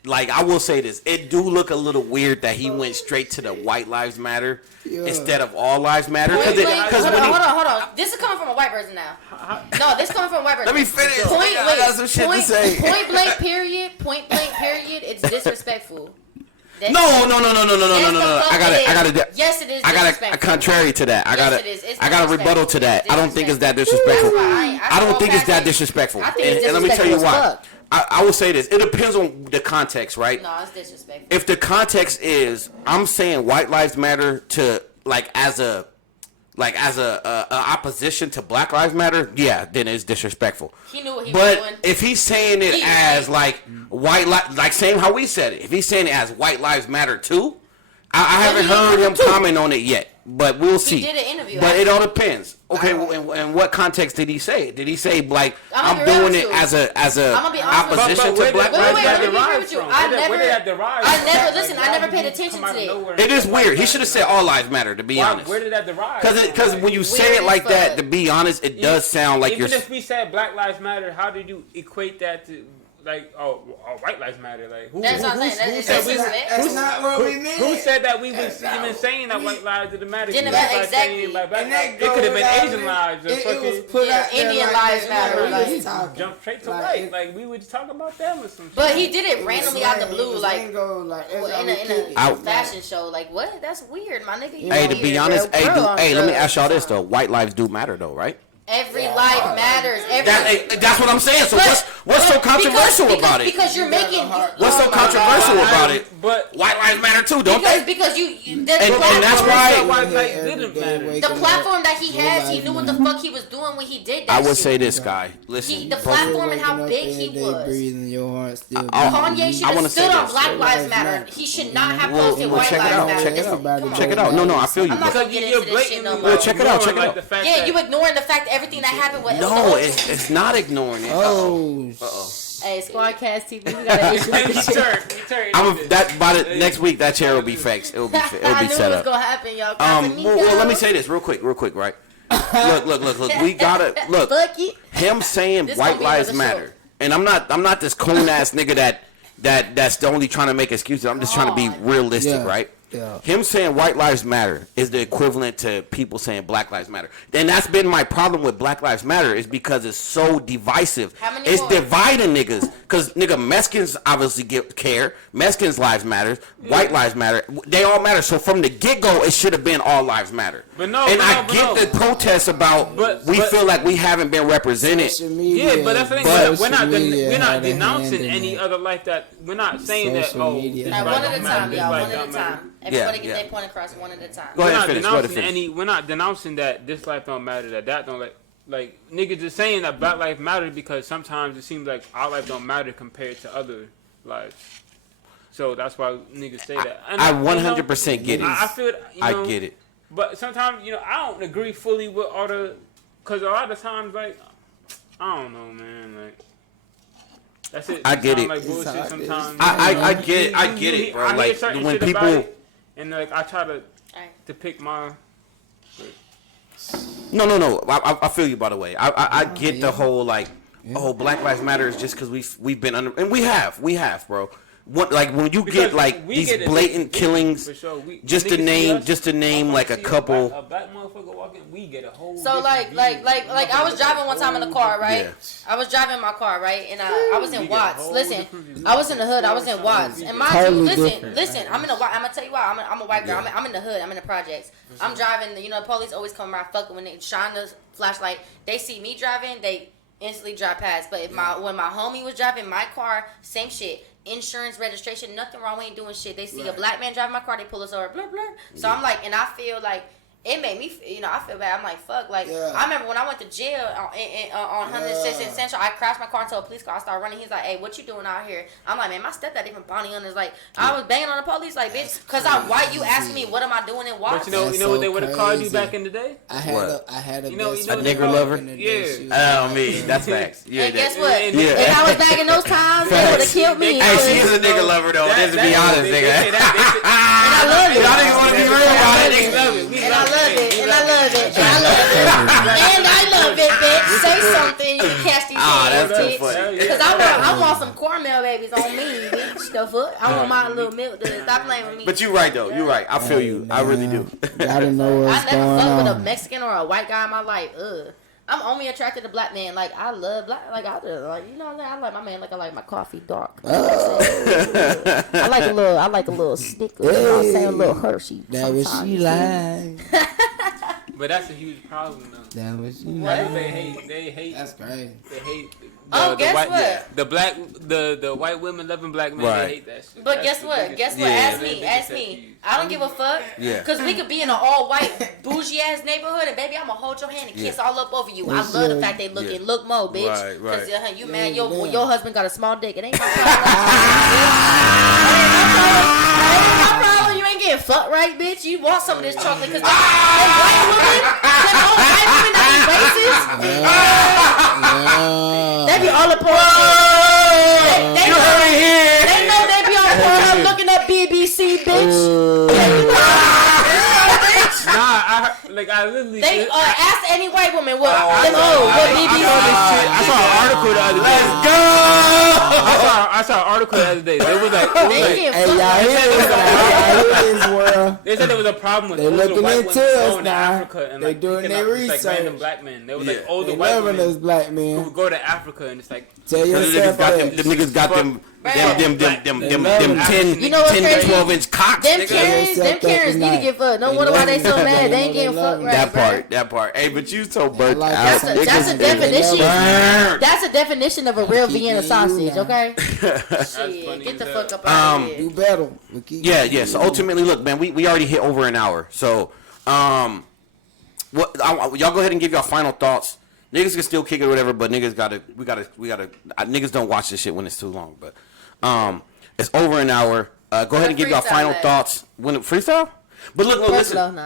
Like, I will say this. It do look a little weird that he went straight to the white lives matter instead of all lives matter. Hold on. This is coming from a white person now. No, this is coming from a white person. Let me finish. I got some shit to say. Point blank period. It's disrespectful. No. I got it. Yes, it is. I got a contrary to that. I got a rebuttal to that. I don't think it's that disrespectful. I don't think it's that disrespectful. And let me tell you why. I will say this. It depends on the context, right? No, it's disrespectful. If the context is, I'm saying white lives matter to as a opposition to Black Lives Matter, yeah, then it's disrespectful. He knew what he was doing. But if he's saying it as like same how we said it, if he's saying it as white lives matter too, I haven't heard him comment on it yet. But we'll see. He did an interview. But it all depends. Okay, in what context did he say it? Did he say like I'm doing it as a opposition to Black Lives Matter? I never paid attention to it. It is weird. He should have said all lives matter. To be honest, where did that derive? Because when you say it like that, to be honest, it does sound like you're. Even if we said Black Lives Matter, how did you equate that to? Like, white lives matter. Like, that's what I'm saying. That's not what we meant. Who said that we was even saying that white lives didn't matter? Exactly. It could have been Asian lives. It was put out Indian lives matter. Jump straight to white. Like, we would talk about them or some shit. But he did it randomly out the blue, like in a fashion show. Like, what? That's weird, my nigga. Hey, to be honest, hey, let me ask y'all this though. White lives do matter though, right? Every life matters. That's what I'm saying. So what's so controversial about it? Because you're making. What's so controversial about it? But white lives matter too, don't they? Because you. And that's why white lives didn't matter. The platform that he has, he knew what the fuck he was doing when he did that. I would say this, Skye. Listen, the platform and how big he was. Kanye should have stood on Black Lives Matter. He should not have posted White Lives Matter. Check it out. No, I feel you. I'm not gonna get into this shit no more. Well, check it out. Yeah, you ignoring the fact that everything that happened with. No, it's not ignoring it. Hey, SQAWDCAST TV, we got an issue. By the next week, that chair will be fixed. It'll be set up. I knew it was gonna happen, y'all. Well, let me say this real quick, right? Look. We gotta look. Him saying white lives matter, and I'm not this coon ass nigga that's only trying to make excuses. I'm just trying to be realistic, right? Yeah. Him saying white lives matter is the equivalent to people saying black lives matter. And that's been my problem with Black Lives Matter is because it's so divisive. It's more? dividing niggas. Because, nigga, Mexicans obviously care. Mexicans' lives matter. White lives matter. They all matter. So from the get-go, it should have been all lives matter. But no, and but I no, get but the protests about we feel like we haven't been represented. Yeah, but that's the thing. We're not denouncing any other life that we're not saying that. Oh, one at a time, y'all. One at a time. Everybody get their point across one at a time. Go ahead, finish. We're not denouncing that this life don't matter. That don't like niggas just saying that black life matters because sometimes it seems like our life don't matter compared to other lives. So that's why niggas say that. And I 100% get it. I feel. I get it. But sometimes, I don't agree fully with all the... Because a lot of times, like... I don't know, man. Like... That's it. I get it. Like bullshit sometimes. I get it, bro. Like, when people... And, like, I try to pick my... No. I feel you, by the way. I get the whole, like... Oh, Black Lives Matter is just because we've been under... And we have, bro. What, like when you get like these blatant killings, just to name like a couple. A black motherfucker walking, we get a whole. So like I was driving one time in the car, right? Yeah. I was driving my car, right, and I was in Watts. Listen, I was in the hood. I was in Watts, and mind you, listen. I'm in the. I'm gonna tell you why. I'm a white girl. I'm in the hood. I'm in the projects. I'm driving. The police always come around fucking when they shine the flashlight. They see me driving, they instantly drive past. But when my homie was driving my car, same shit. Insurance, registration, nothing wrong. We ain't doing shit. They see a black man driving my car, they pull us over, blah, blah. So I'm like, and I feel like, it made me, I feel bad. I'm like, fuck. Like, I remember when I went to jail on 106 in Central, I crashed my car into a police car. I started running. He's like, hey, what you doing out here? I'm like, man, my stepdad even bounty hunters. Like, I was banging on the police, like, bitch, because I'm white. You asking me, what am I doing in Watts? But you know what they would have called you back in the day? I had a nigger lover? Yeah. Oh, me. That's facts. Yeah, and guess what? If I was back in those times, they would have killed me. Hey, she is a nigger lover, though. Let's be honest, nigga. And I love it. Y'all niggas want to be real about it. And I love it. And I love it. And I love it, bitch. Say something. You can catch these hands, bitch. Because I want some cornmeal babies on me, bitch. The fuck? I want my little milk to stop playing with me. But you right, though. You right. I feel you. I really do. Gotta know what's going on. I never fucked with a Mexican or a white guy in my life. I'm only attracted to black men. Like, I love black. Like, I just, like, you know what I'm saying? I like my man. Like, I like my coffee dark. I like a little Snickers. You know what I'm saying? A little Hershey. That was she like. But that's a huge problem, though. That was she like. They hate. That's crazy. They hate. Guess what? Yeah. The white women loving black men. Right. They hate that shit. But guess what? Ask me. I don't give a fuck. Yeah. Because we could be in an all-white, bougie-ass neighborhood, and baby, I'm going to hold your hand and kiss all up over you. I love the fact they look more, bitch. Right. Because you mad, your husband got a small dick. It ain't my problem. You ain't getting fucked right, bitch. You want some of this chocolate because them white women that be racist. They be all up on they know they be on Pornhub looking up BBC, bitch. I literally. They ask any white woman what BBC. I saw an article the other day. Let's go. I saw an article the other day. They was like, they said there was a problem with older white women going to Africa and like doing their research. Like random black men. They was like older white women black men who would go to Africa and it's like. Tell yourself them niggas got them 10 to 12 inch cocks. Them Karens need to get fucked. No wonder why they so mad. They ain't getting fucked right. That part. Hey, but you so burnt out. That's a definition. That's a definition of a real Vienna sausage. Okay. Shit, get the fuck up out of here. Do better. Yeah. So ultimately, look, man, we already hit over an hour. So, y'all go ahead and give y'all final thoughts. Niggas can still kick it or whatever, but niggas niggas don't watch this shit when it's too long. But it's over an hour. Go ahead and give y'all final thoughts. When freestyle? But look, listen.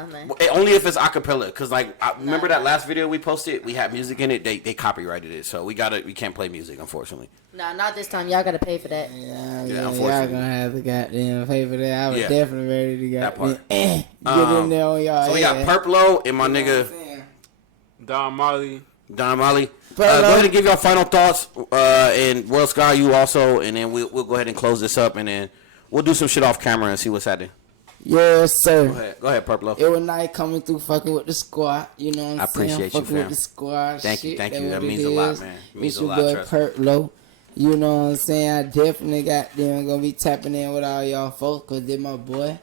Only if it's acapella, because remember that last video we posted? We had music in it. They copyrighted it, so we can't play music, unfortunately. Nah, not this time. Y'all gotta pay for that. Yeah, y'all gonna have to goddamn pay for that. I was definitely ready to get in there on y'all. So we got Purplo and my nigga Don Marley. Go ahead and give y'all final thoughts, and Skye, you also, and then we'll go ahead and close this up, and then we'll do some shit off camera and see what's happening. Yes, sir. Go ahead, Purplo. It was nice coming through fucking with the squad. You know what I'm saying? I appreciate you, fucking fam. with the squad. Thank you. That That what means it a lot, is. man. It means It's a your lot, boy trust me. Purplo. You know what I'm saying? I definitely got them gonna be tapping in with all y'all folks, cause they're my boy.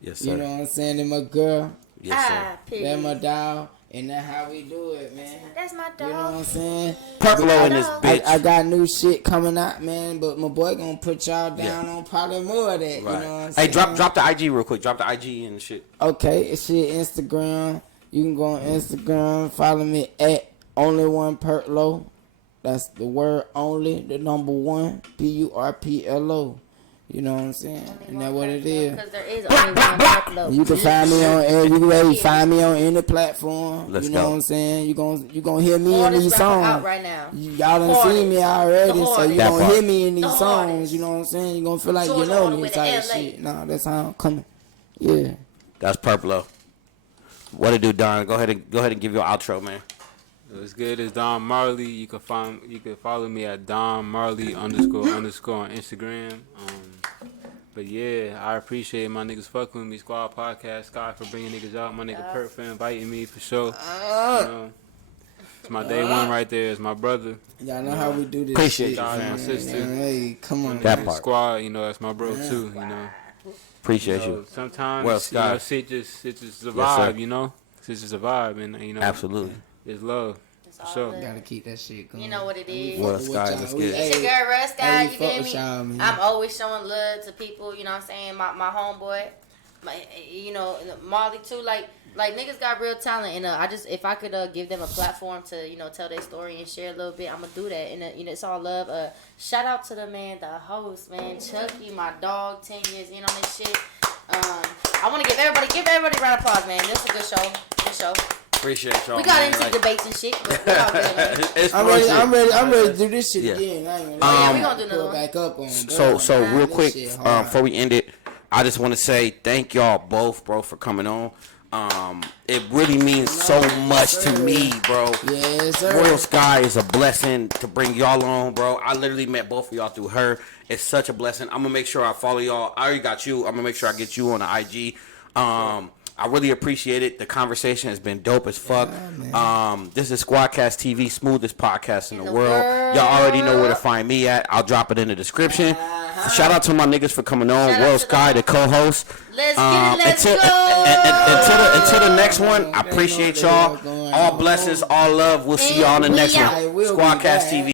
Yes, sir. You know what I'm saying? They're my girl. Yes, sir. They're my dog. And that's how we do it, man. That's my dog. You know what I'm saying? Purplo in this bitch. I got new shit coming out, man, but my boy gonna put y'all down on probably more of that. Right. You know what I'm Hey, saying? drop the IG real quick. Drop the IG and shit. Okay, it's shit Instagram. You can go on Instagram, follow me at only1Purplo. That's the word only, the number one, Purplo. You know what I'm saying? And that's what it is. Because there is only one Purplo. You can find me on find me on any platform. Let's you know go. what I'm saying? You gonna hear me in Hardest these rapper songs. out right now. Y'all done seen me already, The so you That gonna part. hear me in these The songs. hardest. You know what I'm saying? You gonna feel like Georgia you know all the me way to type LA. shit. Nah, that's how I'm coming. Yeah. That's Purplo. What it do, Don? Go ahead and give your outro, man. What's good? It's Don Marley. You can follow me at Don Marley _ on Instagram. But yeah, I appreciate my niggas fucking with me. Squad Podcast, Skye for bringing niggas out. My nigga Perk for inviting me for sure. You know, it's my day one right there. It's my brother. Y'all know how we do this. Appreciate shit, you, God, fam. my sister. Hey, come on. That And part. Squad, you know, that's my bro too. You know. Appreciate you. Sometimes Well, you Skye. know, shit just a Yes, sir. vibe, you know. It's just a vibe, and you know, Absolutely. it's love It's for all sure. good. Gotta keep that shit going. You know what it is. Well, With Skye, y'all. let's We- get it. It's your hey, girl, Russ, hey, guy. we You fuck get with me? y'all, man. I'm always showing love to people. You know what I'm saying? My homeboy, you know, Marley too. Like niggas got real talent, and if I could give them a platform to tell their story and share a little bit, I'm gonna do that. And it's all love. Shout out to the host, man, Chucky, my dog, 10 years in on this shit. I want to give everybody a round of applause, man. This is a good show. Good show. Appreciate y'all. We got man. into Like, debates and shit, but we all good, man. it's I'm real ready. shit. I'm ready to do this shit Yeah. again. I ain't Oh, yeah, we gonna gonna do another one. back up on. So real This quick, shit hard. before we end it, I just want to say thank y'all both, bro, for coming on. It really means so much to me, bro. Yes, sir. Royal Skye is a blessing to bring y'all on, bro. I literally met both of y'all through her. It's such a blessing. I'm gonna make sure I follow y'all. I already got you. I'm gonna make sure I get you on the IG. I really appreciate it. The conversation has been dope as fuck. This is SQAWDCAST TV, smoothest podcast in the world. Y'all already know where to find me at. I'll drop it in the description. Shout out to my niggas for coming on. Shout out Royal to Skye, the them. co-host. Let's get it. Let's until, go. until the next one, I appreciate y'all. All blessings, all love. We'll see y'all on the next We one. out. I will be SQAWDCAST back. TV.